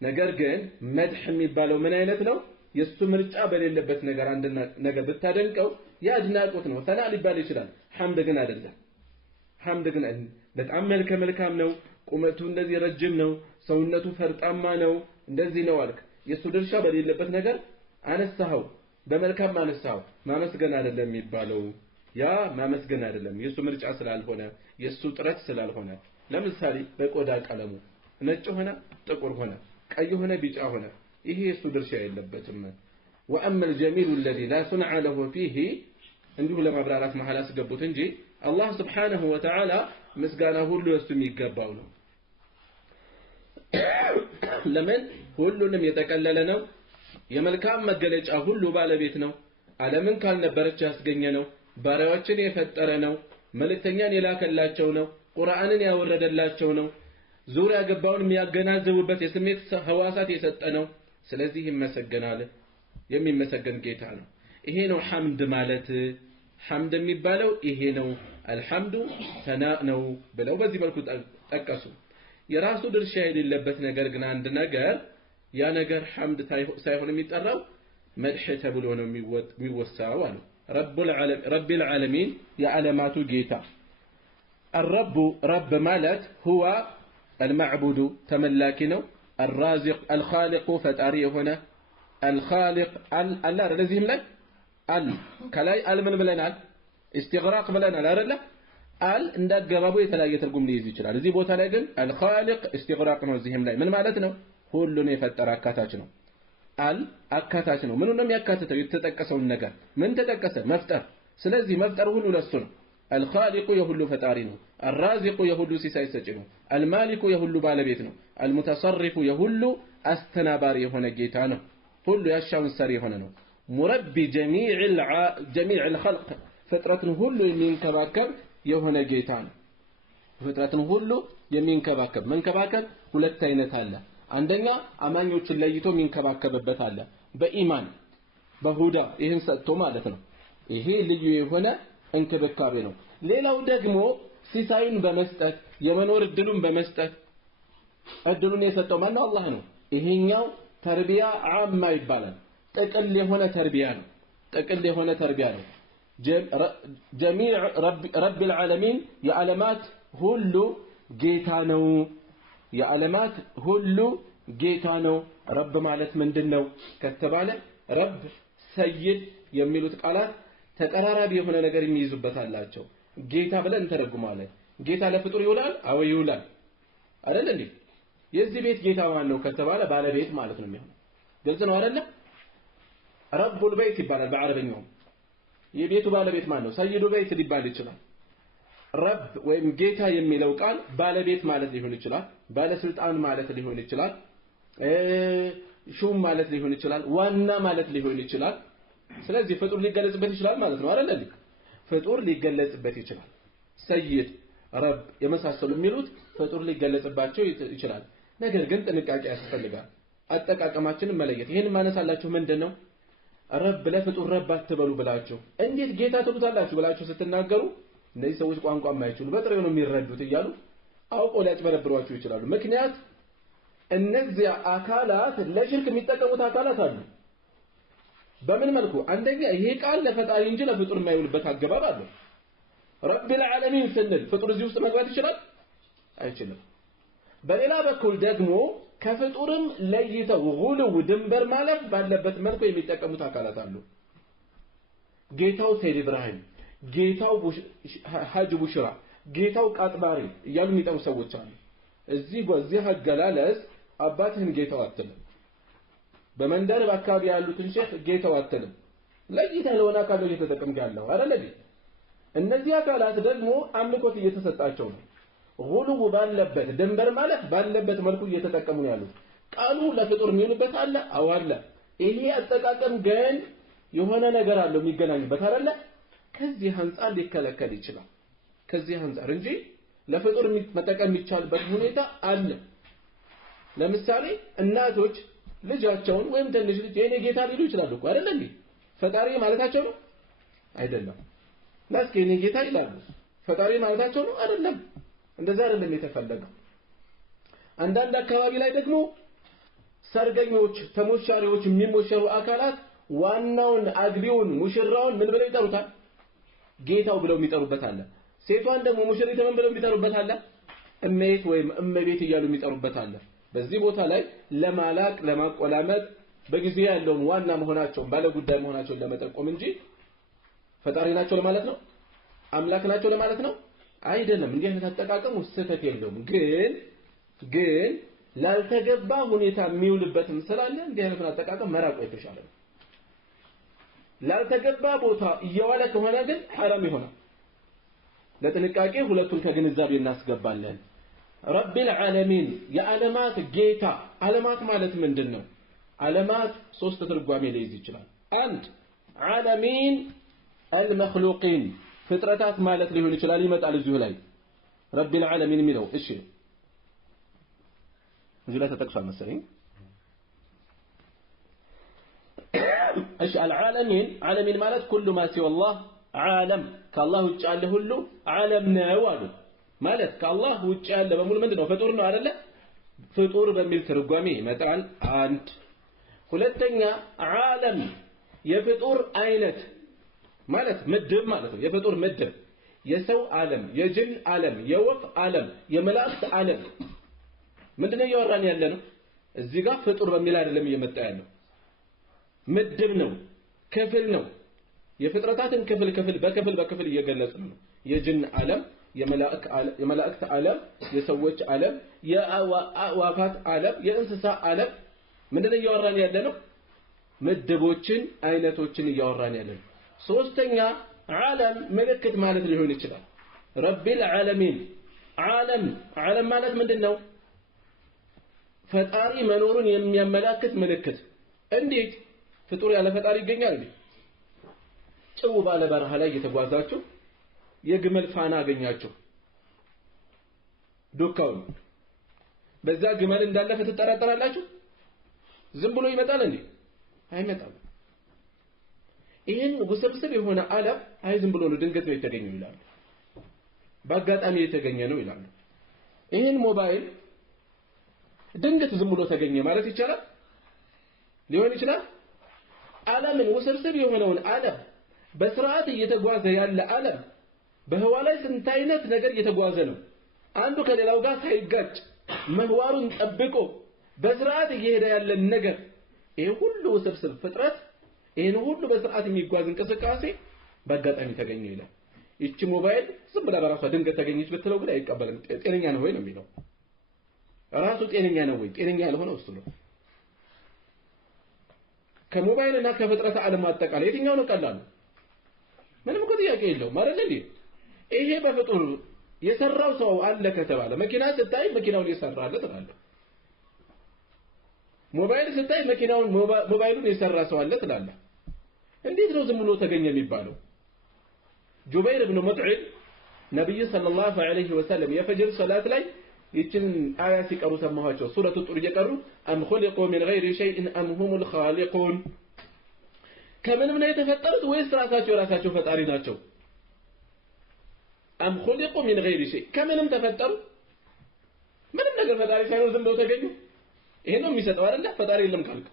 ነገር ግን መድህ የሚባለው ምን አይነት ነው የሱ ምርጫ በሌለበት ነገር አንድ ነገር ብታደንቀው ያድናቁት ነው ሰና ሊባል ይችላል ሐምድ ግን አይደለም ሐምድ ግን በጣም መልካም ነው ቁመቱ እንደዚህ ረጅም ነው ሰውነቱ ፈርጣማ ነው እንደዚህ ነው አልክ የሱ ድርሻ በሌለበት ነገር አነሳው በመልካም አነሳው ማመስገን አይደለም የሚባለው ያ ማመስገን አይደለም የሱ ምርጫ ስላልሆነ የሱ ጥረት ስላልሆነ ለምሳሌ በቆዳ ቀለሙ ነጭ ሆነ ጥቁር ሆነ ቀይ ሆነ ቢጫ ሆነ ይሄ የሱ ድርሻ የለበትም وأما الجميل الذي لا صنع له فيه እንዲሁ ለማብራራት መሐላ አስገቡት እንጂ አላህ Subhanahu Wa Ta'ala ምስጋና ሁሉ የሱ የሚገባው ነው ለምን ሁሉንም የጠቀለለ ነው የመልካም መገለጫ ሁሉ ባለቤት ነው ዓለምን ካልነበረች ያስገኘ ነው ባሪያዎችን የፈጠረ ነው መልእክተኛን የላከላቸው ነው ቁርአንን ያወረደላቸው ነው ዙሪያ ገባውን የሚያገናዝቡበት የስሜት ህዋሳት የሰጠ ነው ስለዚህ ይመሰገናል የሚመሰገን ጌታ ነው ይሄ ነው ሐምድ ማለት ሐምድ የሚባለው ይሄ ነው አልሐምዱ ሰናእ ነው ብለው በዚህ መልኩ ጠቀሱ የራሱ ድርሻ የሌለበት ነገር ግን አንድ ነገር ያ ነገር ሐምድ ሳይሆን የሚጠራው መድህ ተብሎ ነው የሚወሳው አሉ رب العالمين يا علامات جيتا الرب رب مالت هو المعبود تملاكنه الرازق الخالق فتاري هنا الخالق الله لازم لك كلاي من بلنال استغراق بلنال አይደለ እንዳገባቡ የተለያየ ትርጉም ሊይዝ ይችላል እዚህ ቦታ ላይ ግን الخالق استغراق ነው እዚህም ላይ ምን ማለት ነው ሁሉን የፈጠረ አካታች ነው አካታች ነው ምኑን ነው የሚያካትተው የተጠቀሰውን ነገር ምን ተጠቀሰ መፍጠር ስለዚህ መፍጠር ሁሉ ለሱ ነው الخالق የሁሉ ፈጣሪ ነው الرازق የሁሉ ሲሳይ ሰጪ ነው المالك የሁሉ ባለቤት ነው المتصرف የሁሉ አስተናባሪ የሆነ ጌታ ነው ሁሉ ያሻውን ሰሪ የሆነ ነው مربي جميع الخلق ፍጥረትን ሁሉ የሚንከባከብ የሆነ ጌታ ነው ፍጥረትን ሁሉ የሚንከባከብ መንከባከብ ሁለት አይነት አለ አንደኛ አማኞችን ለይቶ የሚንከባከብበት አለ በኢማን በሁዳ ይሄን ሰጥቶ ማለት ነው ይሄ ልዩ የሆነ እንክብካቤ ነው ሌላው ደግሞ ሲሳዩን በመስጠት የመኖር እድሉን በመስጠት እድሉን የሰጠው ማን ነው አላህ ነው ይሄኛው ተርቢያ አማ ይባላል ጥቅል የሆነ ተርቢያ ነው جميع رب العالمين يا علامات ሁሉ ጌታ ነው የዓለማት ሁሉ ጌታ ነው ረብ ማለት ምንድነው ከተባለ ረብ ሰይድ የሚሉት ቃላት ተቀራራቢ የሆነ ነገር የሚይዙበት አላቸው ጌታ ብለን ተረጉማለን ጌታ ለፍጡር ይውላል አው ይውላል አይደል እንዴ የዚህ ቤት ጌታ ማን ነው ከተባለ ባለቤት ማለት ነው የሚሆነው ግልጽ ነው አይደል ረቡል ቤት ይባላል በአረበኛው የቤቱ ባለቤት ማን ነው ሰይዱ ቤት ሊባል ይችላል ረብ ወይም ጌታ የሚለው ቃል ባለቤት ማለት ሊሆን ይችላል ባለስልጣን ማለት ሊሆን ይችላል ሹም ማለት ሊሆን ይችላል ዋና ማለት ሊሆን ይችላል ስለዚህ ፍጡር ሊገለጽበት ይችላል ማለት ነው አይደል ፍጡር ሊገለጽበት ይችላል ሰይድ ረብ የመሳሰሉ የሚሉት ፍጡር ሊገለጽባቸው ይችላል ነገር ግን ጥንቃቄ ያስፈልጋል አጠቃቀማችንን መለየት ይሄን ማነሳላችሁ ምንድነው ረብ ለፍጡር ረብ አትበሉ ብላችሁ እንዴት ጌታ ትሉታላችሁ ብላችሁ ስትናገሩ እነዚህ ሰዎች ቋንቋ የማይችሉ በጥሬው ነው የሚረዱት እያሉ አውቆ ሊያጭበረብሯችሁ ይችላሉ ምክንያት እነዚህ አካላት ለሽርክ የሚጠቀሙት አካላት አሉ በምን መልኩ አንደኛ ይሄ ቃል ለፈጣሪ እንጂ ለፍጡር የማይውልበት አገባብ አለ ረብ العالمين ስንል ፍጡር እዚህ ውስጥ መግባት ይችላል አይችልም በሌላ በኩል ደግሞ ከፍጡርም ለይተው ጉልው ድንበር ማለፍ ባለበት መልኩ የሚጠቀሙት አካላት አሉ ጌታው ሰይድ ኢብራሂም ጌታው ሐጅ ቡሽራ ጌታው ቃጥባሪ እያሉ የሚጠሩ ሰዎች አሉ እዚህ በዚህ አገላለጽ አባትህን ጌታው አትልም በመንደር በአካባቢ ያሉትን ሼክ ጌታው አትልም ለይተህ ለሆነ አካል ነው እየተጠቀምክ ያለው አይደል እነዚህ አካላት ደግሞ አምልኮት እየተሰጣቸው ነው ጉልው ባለበት ድንበር ማለት ባለበት መልኩ እየተጠቀሙ ነው ያሉት ቃሉ ለፍጡር የሚውልበት አለ አው አለ ይሄ አጠቃቀም ግን የሆነ ነገር አለው የሚገናኝበት አይደለ ከዚህ አንፃር ሊከለከል ይችላል ከዚህ አንፃር እንጂ ለፍጡር መጠቀም የሚቻልበት ሁኔታ አለ ለምሳሌ እናቶች ልጃቸውን ወይም ትንሽ ልጅ የኔ ጌታ ሊሉ ይችላሉ እኮ አይደል እንዴ ፈጣሪ ማለታቸው ነው አይደለም ለስከ የኔ ጌታ ይላሉ ፈጣሪ ማለታቸው ነው አይደለም እንደዛ አይደለም የተፈለገው አንዳንድ አካባቢ ላይ ደግሞ ሰርገኞች ተሞሻሪዎች የሚሞሸሩ አካላት ዋናውን አግቢውን ሙሽራውን ምን ብለው ይጠሩታል ጌታው ብለው የሚጠሩበት አለ ሴቷን ደግሞ ሙሽሪት ምን ብለው የሚጠሩበት አለ እመቤት ወይም እመቤት እያሉ የሚጠሩበት አለ በዚህ ቦታ ላይ ለማላቅ ለማቆላመጥ በጊዜ ያለውን ዋና መሆናቸውን ባለ ጉዳይ መሆናቸውን ለመጠቆም እንጂ ፈጣሪ ናቸው ለማለት ነው አምላክ ናቸው ለማለት ነው አይደለም እንዲህ አይነት አጠቃቀም ስህተት የለውም ግን ላልተገባ ሁኔታ የሚውልበትም ስላለ እንዲህ አይነት አጠቃቀም መራቁ የተሻለ ነው ላልተገባ ቦታ እየዋለ ከሆነ ግን حرام ይሆናል ለጥንቃቄ ሁለቱን ከግንዛቤ እናስገባለን رب العالمين የዓለማት ጌታ ዓለማት ማለት ምንድነው ዓለማት ሶስት ትርጓሜ ሊይዝ ይችላል አንድ ዓለሚን المخلوقين ፍጥረታት ማለት ሊሆን ይችላል ይመጣል እዚሁ ላይ رب العالمين የሚለው እሺ እዚህ ላይ ተጠቅሷል መሰለኝ እሺ العالمين ዓለሚን ማለት كل ما سوى الله ዓለም ከአላህ ውጭ ያለ ሁሉ ዓለም ነው አሉ ማለት ከአላህ ውጭ ያለ በሙሉ ምንድነው ፍጡር ነው አይደለ ፍጡር በሚል ትርጓሜ ይመጣል አንድ ሁለተኛ ዓለም የፍጡር አይነት ማለት ምድብ ማለት ነው የፍጡር ምድብ የሰው ዓለም የጅን ዓለም የወፍ ዓለም የመላእክት ዓለም ምንድነው ያወራን ያለ ነው እዚህ ጋር ፍጡር በሚል አይደለም እየመጣ ያለው ምድብ ነው ክፍል ነው የፍጥረታትን ክፍል በክፍል እየገለጽን ነው የጅን ዓለም የመላእክት ዓለም የሰዎች ዓለም የአዋፋት ዓለም የእንስሳ ዓለም ምንድነው ያወራን ያለ ነው ምድቦችን አይነቶችን ያወራን ያለ ነው ሶስተኛ ዓለም ምልክት ማለት ሊሆን ይችላል رب العالمين ዓለም ማለት ምንድነው ፈጣሪ መኖሩን የሚያመላክት ምልክት እንዴት ፍጡር ያለ ፈጣሪ ይገኛል እንዴ ጭው ባለ በረሃ ላይ እየተጓዛችሁ የግመል ፋና አገኛችሁ ዱካው በዛ ግመል እንዳለፈ ተጠራጠራላችሁ ዝም ብሎ ይመጣል እንዴ አይመጣም ይሄን ውስብስብ የሆነ ዓለም አይ ዝም ብሎ ነው ድንገት ነው የተገኘው ይላል በአጋጣሚ የተገኘ ነው ይላል ይሄን ሞባይል ድንገት ዝም ብሎ ተገኘ ማለት ይቻላል ሊሆን ይችላል ዓለምን ውስብስብ የሆነውን ዓለም በስርዓት እየተጓዘ ያለ ዓለም በህዋ ላይ ስንት አይነት ነገር እየተጓዘ ነው አንዱ ከሌላው ጋር ሳይጋጭ ምህዋሩን ጠብቆ በስርዓት እየሄደ ያለ ነገር ይሄ ሁሉ ውስብስብ ፍጥረት ይሄን ሁሉ በስርዓት የሚጓዝ እንቅስቃሴ በአጋጣሚ ተገኘ ይላል እቺ ሞባይል ዝም ብላ በራሷ ድንገት ተገኘች ብትለው ግን አይቀበልም ጤነኛ ነው ወይ ነው የሚለው ራሱ ጤነኛ ነው ወይ ጤነኛ ያልሆነው እሱ ነው ከሞባይልና ከፍጥረት ዓለም አጠቃላይ የትኛው ነው ቀላል ምንም እኮ ጥያቄ የለውም አይደል እንዴ ይሄ በፍጡር የሰራው ሰው አለ ከተባለ መኪና ስታይ መኪናውን የሰራለት ትላለህ ሞባይል ስታይ መኪናውን ሞባይሉን የሰራ ሰው አለ ትላለህ እንዴት ነው ዝም ብሎ ተገኘ የሚባለው ጁበይር ኢብኑ ሙጥዒም ነብዩ ሰለላሁ ዐለይሂ ወሰለም የፈጅር ሶላት ላይ ይችን አያ ሲቀሩ ሰማኋቸው ሱረቱ ጡር እየቀሩ አም ኹሊቁ ሚን ገይሪ ሸይኢን አም ሁሙል ኻሊቁን ከምንም ነው የተፈጠሩት ወይስ ራሳቸው ፈጣሪ ናቸው አም ኹሊቁ ሚን ገይሪ ሸይ ከምንም ተፈጠሩ ምንም ነገር ፈጣሪ ሳይኖር ዝም ብለው ተገኙ ይሄ ነው የሚሰጠው አይደል ፈጣሪ የለም ካልክ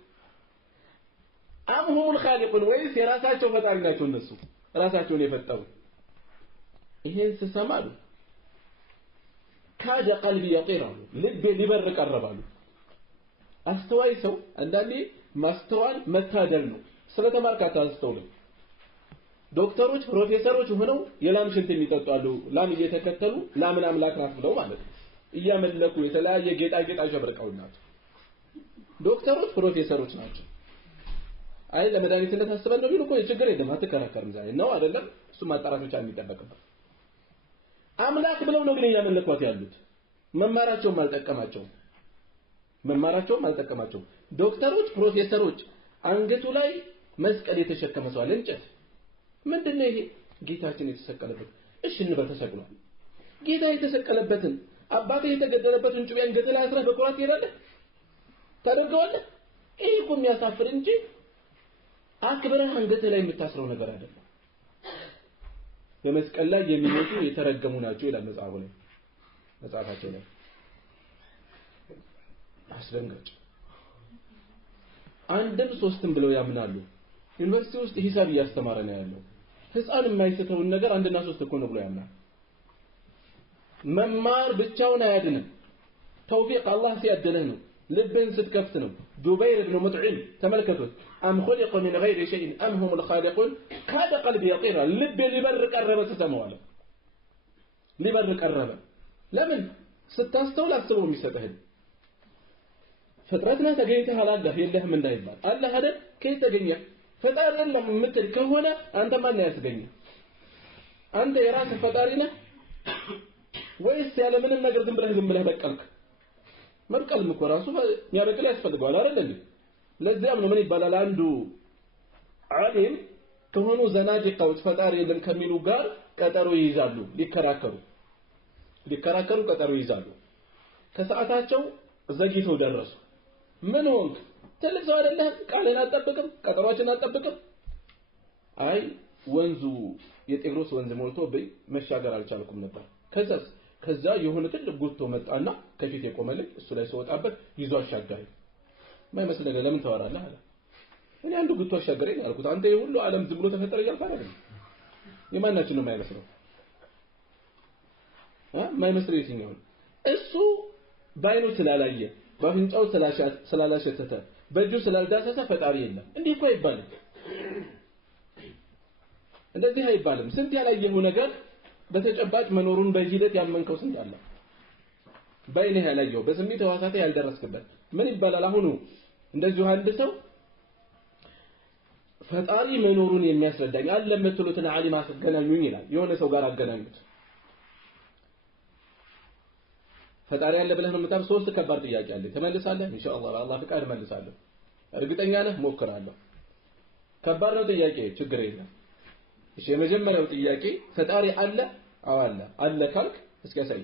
አም ሁሙል ኻሊቁን ወይስ የራሳቸው ፈጣሪ ናቸው እነሱ ራሳቸውን የፈጠሩ ይሄን ተሰማሉ ካደ ቀልቢ يطير ልቤ ሊበር ቀረባሉ አስተዋይ ሰው አንዳንዴ ማስተዋል መታደል ነው ስለተማርካታ አስተውል ዶክተሮች ፕሮፌሰሮች ሆነው የላም ሽንት የሚጠጣሉ ላም እየተከተሉ ላምን አምላክ ናት ብለው ማለት እያመለኩ የተለያየ ጌጣጌጥ አሸብርቀውናቸው ዶክተሮች ፕሮፌሰሮች ናቸው አይ ለመድኃኒትነት አስበን ነው ቢሉ እኮ ችግር የለም አትከራከርም ዛሬ ነው አይደለም እሱ ማጣራት ብቻ የሚጠበቅበት አምላክ ብለው ነው ግን እያመለኳት ያሉት መማራቸውም አልጠቀማቸው ዶክተሮች ፕሮፌሰሮች አንገቱ ላይ መስቀል የተሸከመ ሰው አለ እንጨት ምንድነው ይሄ ጌታችን የተሰቀለበት እሺ እንበል ተሰቅሏል ጌታ የተሰቀለበትን አባቴ የተገደለበትን ጩቤ አንገት ላይ አስረህ በኩራት ይሄዳለህ ታደርገዋለህ ይሄ እኮ የሚያሳፍር እንጂ አክብረህ አንገት ላይ የምታስረው ነገር አይደለም በመስቀል ላይ የሚሞቱ የተረገሙ ናቸው ይላል መጽሐፋቸው ላይ አስደንጋጭ አንድም ሶስትም ብለው ያምናሉ ዩኒቨርሲቲ ውስጥ ሂሳብ እያስተማረ ነው ያለው ህፃን የማይስተውን ነገር አንድና ሶስት እኮ ነው ብሎ ያምናል መማር ብቻውን አያድንም ተውፊቅ አላህ ሲያደለህ ነው ልብን ስትከፍት ነው ጁበይር ኢብኑ ሙጥዒም ተመልከቱት አም ኹሊቁ ሚን ገይሪ ሸይኢን አም ሁሙል ኻሊቁን ካደ ቀልቢ يطير ልብ ሊበር ቀረበ ተሰማዋለ ሊበር ቀረበ ለምን ስታስተውል አስበው የሚሰጥህ ፍጥረትና ተገኝተህ አላህ የለህም እንዳይባል አላህ አይደል ከየት ተገኘ ፈጣሪ የለም የምትል ከሆነ አንተ ማን ያስገኘ አንተ የራስህ ፈጣሪ ነህ ወይስ ያለ ምንም ነገር ዝም ብለህ በቀልክ መርቀል ምኮ ራሱ ያረቀል ያስፈልገዋል አይደል ለዚያም ነው ምን ይባላል አንዱ ዓሊም ከሆኑ ዘናጅቃዎች ፈጣሪ የለም ከሚሉ ጋር ቀጠሮ ይይዛሉ ሊከራከሩ ቀጠሮ ይይዛሉ ከሰዓታቸው ዘግይተው ደረሱ ምን ሆንክ ትልቅ ሰው አይደለም ቃልን አጠብቅም ቀጠሯችን አጠብቅም አይ ወንዙ የጤግሮስ ወንዝ ሞልቶ መሻገር አልቻልኩም ነበር ከዛ የሆነ ትልቅ ጉቶ መጣና ከፊት የቆመልኝ እሱ ላይ ሲወጣበት ይዞ አሻገረኝ ማይመስል ነገር ለምን ታወራለህ አለ እኔ አንዱ ጉቶ አሻገረኝ አልኩት አንተ ሁሉ ዓለም ዝም ብሎ ተፈጠረ እያልኩ አይደል የማናችን ነው ማይመስለው ማይመስል የትኛው እሱ ባይኑ ስላላየ በአፍንጫው ስላላሸተተ በእጁ ስላልዳሰሰ ፈጣሪ የለም እንዲህ እኮ አይባልም እንደዚህ አይባልም ስንት ያላየው ነገር በተጨባጭ መኖሩን በሂደት ያመንከው ስንት አለ ባይነህ ያላየው በስሜት ህዋሳት ያልደረስክበት ምን ይባላል አሁን እንደዚህ አንድ ሰው ፈጣሪ መኖሩን የሚያስረዳኝ አለ ለምትሉትና ዓሊም አስገናኙኝ ይላል የሆነ ሰው ጋር አገናኙት ፈጣሪ ያለ ብለህ ነው የምታም ሶስት ከባድ ጥያቄ አለ ተመልሳለህ ኢንሻአላህ በአላህ ፍቃድ መልሳለሁ እርግጠኛ ነህ ሞክራለሁ ከባድ ነው ጥያቄ ችግር የለም እሺ የመጀመሪያው ጥያቄ ፈጣሪ አለ አለ ካልክ እስኪ ያሳይ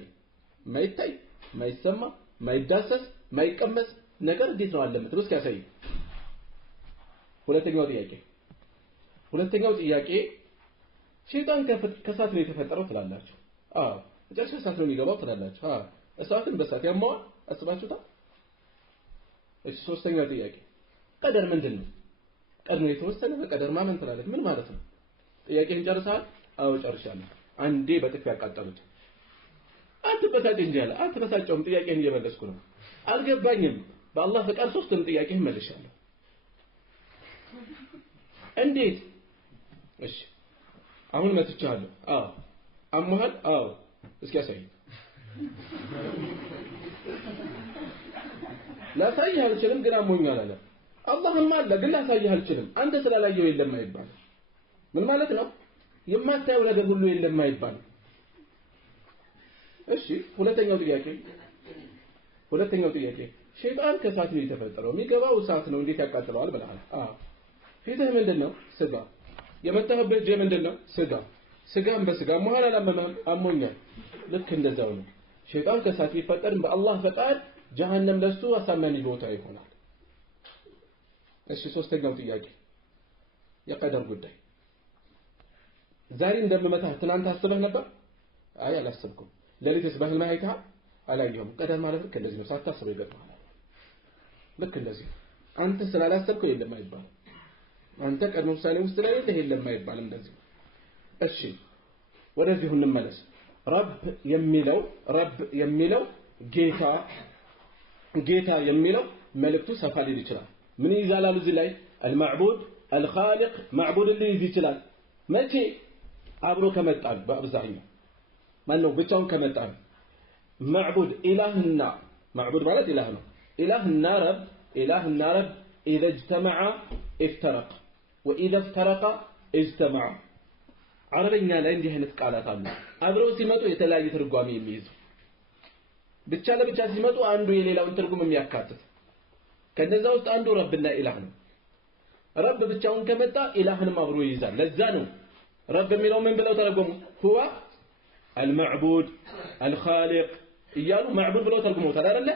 ማይታይ ማይሰማ ማይዳሰስ ማይቀመስ ነገር እንዴት ነው አለ የምትለው እስኪ ያሳይ ሁለተኛው ጥያቄ ሸይጣን ከሳት ነው የተፈጠረው ትላላችሁ እጃችሁ ከሳት ነው የሚገባው ትላላችሁ እሳትን በሳት ያማዋል አስባችሁታል እሺ ሶስተኛው ጥያቄ ቀደር ምንድነው ቀድሞ የተወሰነ በቀደር ማመን ትላለህ ምን ማለት ነው ጥያቄን ጨርሰሃል አዎ ጨርሻለሁ አንዴ በጥፍ ያቃጠሉት አትበሳጭ እንጂ አለ አትበሳጨውም ጥያቄን እየመለስኩ ነው አልገባኝም በአላህ ፍቃድ ሶስቱም ጥያቄን መልሻለሁ እንዴት እሺ አሁን መጥቻለሁ አሞሃል እስኪ ያሳይ ላሳይህ አልችልም ግን አሞኛል አለ አላህም አለ ግን ላሳይህ አልችልም አንተ ስላላየው የለም አይባል ምን ማለት ነው የማታየው ነገር ሁሉ የለም አይባል እሺ ሁለተኛው ጥያቄ ሸይጣን ከሳት ነው የተፈጠረው የሚገባው እሳት ነው እንዴት ያቃጥለዋል ብለሃል ፊትህ ምንድነው ስጋ የመጣህበት ጀ ምንድነው ስጋም በስጋ መሐላ ለማም አሞኛል ልክ እንደዛው ነው ሸይጣን ከሳት ቢፈጠርም በአላህ ፈቃድ ጀሃነም ለሱ አሳማኝ ቦታ ይሆናል። እሺ ሶስተኛው ጥያቄ የቀደር ጉዳይ ዛሬ እንደምመታህ ትናንት አስበህ ነበር? አይ አላሰብኩም። ለሊትስ በህልም አይተሃል? አላየሁም። ቀደር ማለት ልክ እንደዚህ ነው። ሳታስበው ይገጥማል። ልክ እንደዚህ አንተ ስላላሰብከው የለም አይባልም። አንተ ቀድሞ ውሳኔ ውስጥ ላይ የለም አይባልም እንደዚህ። እሺ ወደዚህ እንመለስ። ረብ የሚለው ጌታ የሚለው መልእክቱ ሰፋ ሊል ይችላል። ምን ይዛላል እዚህ ላይ المعبود الخالق معبود ሊይዝ ይችላል። መቼ አብሮ ከመጣን በአብዛኛው ማን ነው ብቻውን ከመጣን معبود ኢላህና معبود ማለት ኢላህ ነው። ኢላህና ረብ إذا اجتمع افترق وإذا افترق اجتمع عربኛ ላይ እንዲህ አይነት ቃላት አሉ። አብረው ሲመጡ የተለያየ ትርጓሜ የሚይዙ ብቻ ለብቻ ሲመጡ አንዱ የሌላውን ትርጉም የሚያካትት ከነዛ ውስጥ አንዱ ረብና ኢላህ ነው። ረብ ብቻውን ከመጣ ኢላህንም አብሮ ይይዛል። ለዛ ነው ረብ የሚለው ምን ብለው ተረጎሙ? هو المعبود الخالق እያሉ معبود ብለው ተርጉመውታል አይደለ?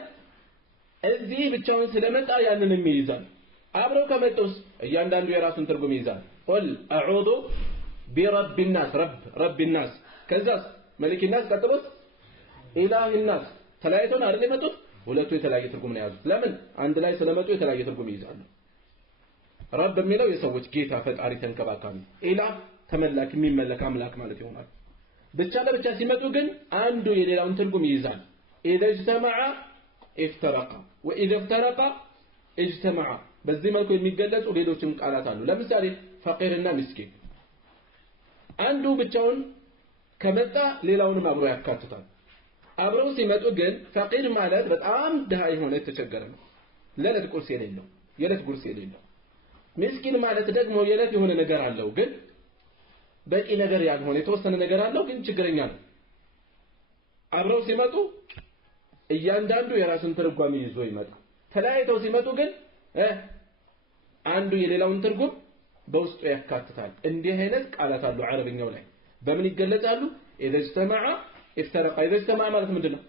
እዚህ ብቻውን ስለመጣ ያንንም ይይዛል። አብረው ከመጡስ እያንዳንዱ የራሱን ትርጉም ይይዛል። قل اعوذ برب الناس رب الناس ከዛስ መሊክ الناس ቀጥሎስ ኢላህ الناس ተለያይተው አይደል የመጡት? ሁለቱ የተለያየ ትርጉም ነው ያዙት። ለምን አንድ ላይ ስለመጡ የተለያየ ትርጉም ይይዛሉ። ረብ የሚለው የሰዎች ጌታ ፈጣሪ ተንከባካቢ፣ ኢላህ ተመላክ የሚመለክ አምላክ ማለት ይሆናል። ብቻ ለብቻ ሲመጡ ግን አንዱ የሌላውን ትርጉም ይይዛል። إذا اجتمع افترق وإذا افترق اجتمع በዚህ መልኩ የሚገለጹ ሌሎችም ቃላት አሉ። ለምሳሌ ፈቂርና ምስኪን አንዱ ብቻውን ከመጣ ሌላውንም አብሮ ያካትታል። አብረው ሲመጡ ግን ፈቂር ማለት በጣም ድሃ የሆነ የተቸገረ ነው፣ ለዕለት ቁርስ የሌለው። ምስኪን ማለት ደግሞ የዕለት የሆነ ነገር አለው ግን በቂ ነገር ያልሆነ የተወሰነ ነገር አለው ግን ችግረኛ ነው። አብረው ሲመጡ እያንዳንዱ የራሱን ትርጓሜ ይዞ ይመጣል። ተለያይተው ሲመጡ ግን አንዱ የሌላውን ትርጉም በውስጡ ያካትታል። እንዲህ አይነት ቃላት አሉ አረብኛው ላይ። በምን ይገለጻሉ? إذا اجتمع افترق إذا اجتمع ማለት ምንድነው?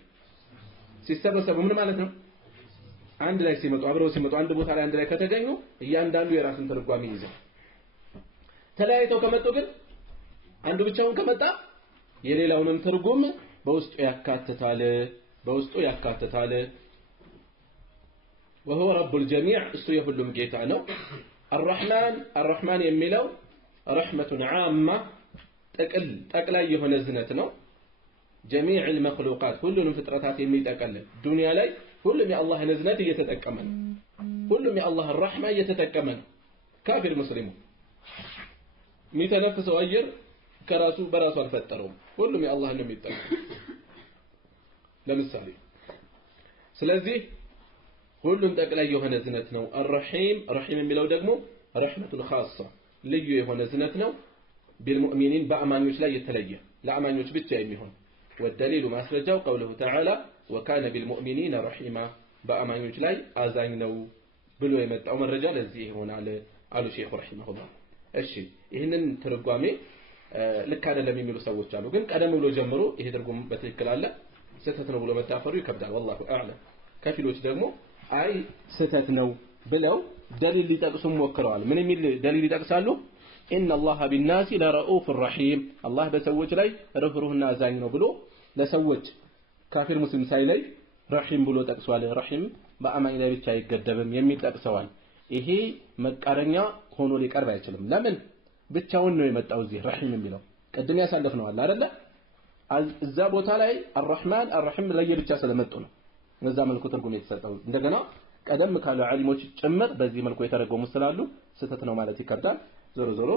ሲሰበሰቡ ምን ማለት ነው? አንድ ላይ ሲመጡ አብረው ሲመጡ አንድ ቦታ ላይ አንድ ላይ ከተገኙ እያንዳንዱ የራሱን ትርጓሜ ይይዛል። ተለያይተው ከመጡ ግን አንዱ ብቻውን ከመጣ የሌላውንም ትርጉም በውስጡ ያካትታል። وهو رب الجميع እሱ የሁሉም ጌታ ነው። الرحمن የሚለው رحمة عامة ጠቅላይ የሆነ ዝነት ነው። جميع المخلوقات ሁሉንም ፍጥረታት የሚጠቀልል ዱንያ ላይ ሁሉም የአላህን ዝነት እየተጠቀመ ነው። ሁሉም የአላህን ረህማ እየተጠቀመ ነው። ካፊር ሙስሊሙ የሚተነፍሰው አየር በራሱ አልፈጠረውም። ሁሉም የአላህን ነው የሚጠቀመው። ለምሳሌ ስለዚህ ሁሉም ጠቅላይ የሆነ ዝነት ነው። الرحيم የሚለው ደግሞ ረህመቱን ኻሳ ልዩ የሆነ ዝነት ነው። بالمؤمنين በአማኞች ላይ የተለየ ለአማኞች ብቻ የሚሆን والدليل ማስረጃው قوله تعالى وكان بالمؤمنين رحيما በአማኞች ላይ አዛኝ ነው ብሎ የመጣው መረጃ ለዚህ ይሆናል አሉ ሼኹ ረሂመሁላህ። እሺ ይሄንን ትርጓሜ ልክ አይደለም የሚሉ ሰዎች አሉ። ግን ቀደም ብሎ ጀምሮ ይሄ ትርጉም በትክክል አለ ስህተት ነው ብሎ መታፈሩ ይከብዳል። والله اعلم። ከፊሎች ደግሞ አይ ስህተት ነው ብለው ደሊል ሊጠቅሱ ሞክረዋል። ምን የሚል ደሊል ይጠቅሳሉ? ان الله بالناس لرؤوف رحيم الله በሰዎች ላይ ርህሩህና አዛኝ ነው ብሎ ለሰዎች ካፊር ሙስሊም ሳይለይ ረሂም ብሎ ጠቅሷል። ረሂም በአማኝ ላይ ብቻ አይገደብም የሚል ጠቅሰዋል። ይሄ መቃረኛ ሆኖ ሊቀርብ አይችልም። ለምን ብቻውን ነው የመጣው እዚህ ረሂም የሚለው ቀድም ያሳለፍነው አለ አይደለ? እዛ ቦታ ላይ الرحمن الرحيم ለየብቻ ስለመጡ ነው በዛ መልኩ ትርጉም የተሰጠው። እንደገና ቀደም ካሉ ዓሊሞች ጭምር በዚህ መልኩ የተረጎሙ ስላሉ ስህተት ነው ማለት ይከብዳል። ዞሮ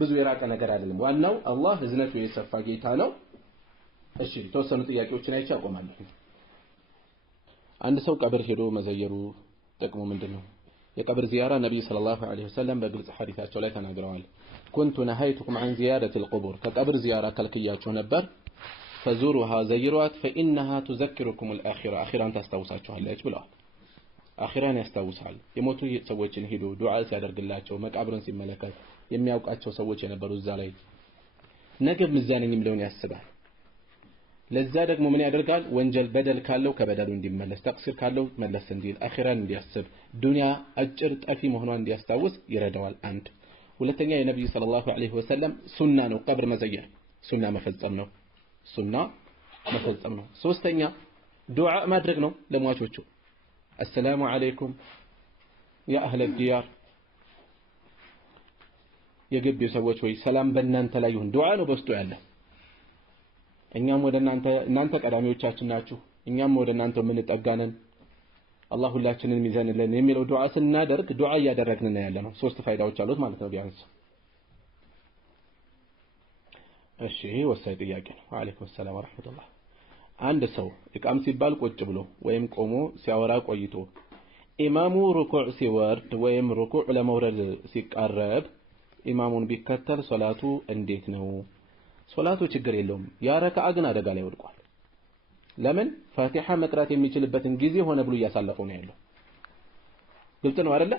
ብዙ የራቀ ነገር አይደለም። ዋናው አላህ እዝነቱ የሰፋ ጌታ ነው። እሺ ተወሰኑ ጥያቄዎችን አይቼ አቆማለሁ። አንድ ሰው ቀብር ሄዶ መዘየሩ ጥቅሙ ምንድነው? የቀብር ዚያራ ነብዩ ሰለላሁ ዐለይሂ ወሰለም በግልጽ ሐዲታቸው ላይ ተናግረዋል። ኩንቱ ነሃይቱኩም عن زيارة القبور ከቀብር ዚያራ ከልክያችሁ ነበር። فزوروها زيروات فإنها تذكركم الآخرة آخران ታስታውሳችኋለች ብለዋል። አኺራን ያስታውሳል። የሞቱ ሰዎችን ሄዶ ዱዓ ሲያደርግላቸው መቃብሩን ሲመለከት የሚያውቃቸው ሰዎች የነበሩ እዛ ላይ ነገም እዛ ነኝ የሚለውን ያስባል። ለዛ ደግሞ ምን ያደርጋል ወንጀል በደል ካለው ከበደሉ እንዲመለስ ተቅሲር ካለው መለስ እንዲል አኺራን እንዲያስብ ዱንያ አጭር ጠፊ መሆኗን እንዲያስታውስ ይረዳዋል አንድ ሁለተኛ የነብዩ ሰለላሁ ዐለይሂ ወሰለም ሱና ነው ቀብር መዘየር ሱና መፈጸም ነው ሱና መፈጸም ነው ሶስተኛ ዱዓ ማድረግ ነው ለሟቾቹ السلام عليكم يا اهل الديار የግቢው ሰዎች ወይ ሰላም በእናንተ ላይ ይሁን ዱዓ ነው በውስጡ ያለ እኛም ወደ እናንተ ቀዳሚዎቻችን ናችሁ እኛም ወደ እናንተ የምንጠጋነን አላህ ሁላችንን ይዘንልን የሚለው ዱዓ ስናደርግ ዱዓ እያደረግን ነው ያለነው ሶስት ፋይዳዎች አሉት ማለት ነው ቢያንስ እሺ ወሳኝ ጥያቄ ነው ወአለይኩም ሰላም ወራህመቱላህ አንድ ሰው ኢቃም ሲባል ቁጭ ብሎ ወይም ቆሞ ሲያወራ ቆይቶ ኢማሙ ሩኩዕ ሲወርድ ወይም ሩኩዕ ለመውረድ ሲቃረብ ኢማሙን ቢከተል ሶላቱ እንዴት ነው ሶላቱ ችግር የለውም ያ ረካዓ ግን አደጋ ላይ ወድቋል ለምን ፋቲሃ መቅራት የሚችልበትን ጊዜ ሆነ ብሎ ያሳለፈው ነው ያለው ግልጽ ነው አይደለ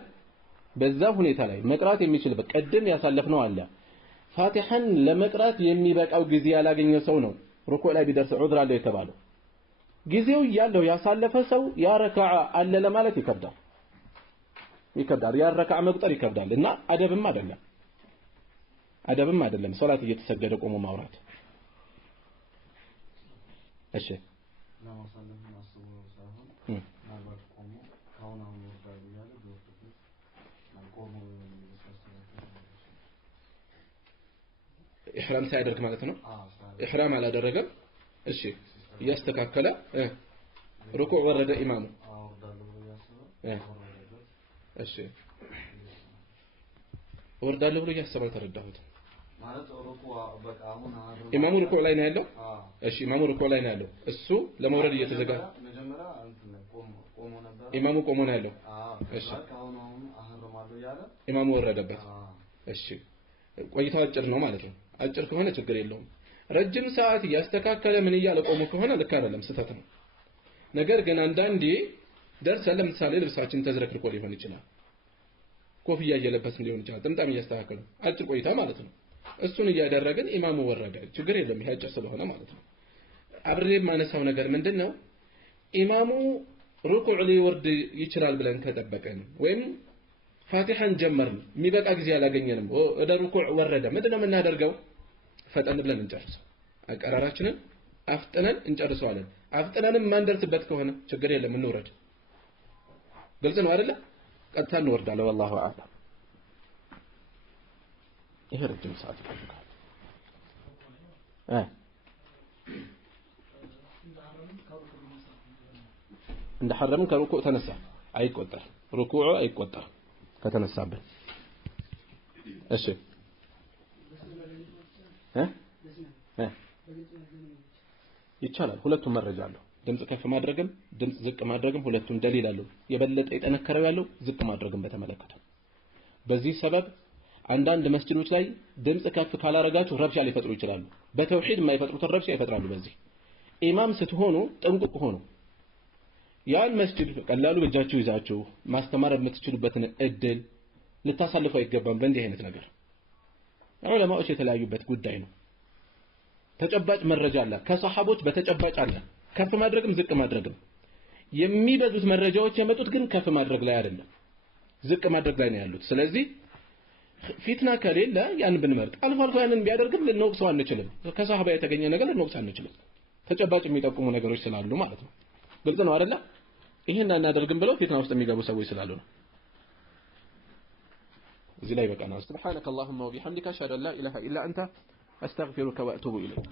በዛ ሁኔታ ላይ መቅራት የሚችልበት ቀደም ያሳለፍነው አለ ፋቲሃን ለመቅራት የሚበቃው ጊዜ ያላገኘ ሰው ነው ሩኩዕ ላይ ቢደርስ ዑድር አለው የተባለው ጊዜው ያለው ያሳለፈ ሰው ያ ረካዓ አለ ለማለት ይከብዳል ያ ረካዓ መቁጠር ይከብዳል እና አደብም አይደለም ሶላት እየተሰገደ ቆሞ ማውራት እሺ ኢህራም ሳይደርግ ማለት ነው ኢህራም አላደረገም እሺ ያስተካከለ ሩኩዕ ወረደ ኢማሙ እሺ ወርዳለ ብሎ ያሰባል ተረዳሁት ማለት ሩኩዕ በቃ አሁን ኢማሙ ሩኩዕ ላይ ነው ያለው እሺ ኢማሙ ሩኩዕ ላይ ነው ያለው እሱ ለመውረድ እየተዘጋጀ መጀመሪያ ቆሞ ነበር ኢማሙ ቆሞ ነው ያለው እሺ አሁን አህረማለሁ ያለ ኢማሙ ወረደበት እሺ ቆይታ አጭር ነው ማለት ነው አጭር ከሆነ ችግር የለውም ረጅም ሰዓት ያስተካከለ ምን ይያለ ቆሞ ከሆነ ልክ አይደለም ስህተት ነው ነገር ግን አንዳንዴ ደርሰን ለምሳሌ ልብሳችን ተዝረክርኮ ሊሆን ይችላል ኮፍያ እየለበስን ሊሆን ይችላል ጥምጣም እያስተካከሉ አጭር ቆይታ ማለት ነው እሱን እያደረግን ኢማሙ ወረደ ችግር የለም ይሄ አጭር ስለሆነ ማለት ነው አብሬ ማነሳው ነገር ምንድነው ኢማሙ ሩኩዕ ሊወርድ ይችላል ብለን ከጠበቀን ወይም ፋቲሃን ጀመርን የሚበቃ ጊዜ ያላገኘንም ወደ ሩኩዕ ወረደ ምንድነው የምናደርገው ፈጠን ብለን እንጨርሰው አቀራራችንን አፍጥነን እንጨርሰዋለን አፍጥነንም ማንደርስበት ከሆነ ችግር የለም እንውረድ ግልጽ ነው አይደለ ቀጥታ እንወርዳለን والله اعلم ይሄ ረጅም ሰዓት ይፈልጋል እንደ ሐረምን ከሩኩዕ ተነሳ አይቆጠር ሩኩዑ አይቆጠር ከተነሳበት እሺ ይቻላል ሁለቱም መረጃ አለው ድምጽ ከፍ ማድረግም ድምጽ ዝቅ ማድረግም ሁለቱም ደሊል አለው የበለጠ የጠነከረው ያለው ዝቅ ማድረግም በተመለከተ በዚህ ሰበብ አንዳንድ መስጂዶች ላይ ድምጽ ከፍ ካላረጋችሁ ረብሻ ሊፈጥሩ ይችላሉ በተውሂድ የማይፈጥሩት ረብሻ ይፈጥራሉ በዚህ ኢማም ስትሆኑ ጥንቁቅ ሆኑ ያን መስጂድ ቀላሉ በእጃችሁ ይዛችሁ ማስተማር የምትችሉበትን እድል ልታሳልፉ አይገባም በእንዲህ አይነት ነገር ዑለማዎች የተለያዩበት ጉዳይ ነው ተጨባጭ መረጃ አለ ከሰሃቦች በተጨባጭ አለ ከፍ ማድረግም ዝቅ ማድረግም የሚበዙት መረጃዎች የመጡት ግን ከፍ ማድረግ ላይ አይደለም ዝቅ ማድረግ ላይ ነው ያሉት ስለዚህ ፊትና ከሌለ ያን ብንመርጥ አልፎ አልፎ ያንን ቢያደርግም ልንወቅሰው አንችልም ከሰሃባ የተገኘ ነገር ልንወቅሰው አንችልም ተጨባጭ የሚጠቁሙ ነገሮች ስላሉ ማለት ነው ግልጽ ነው አይደል ይሄን እናደርግም ብለው ፊትና ውስጥ የሚገቡ ሰዎች ስላሉ ነው እዚህ ላይ በቃ ነው ሱብሃንከ اللهم وبحمدك اشهد ان لا اله الا انت استغفرك واتوب اليك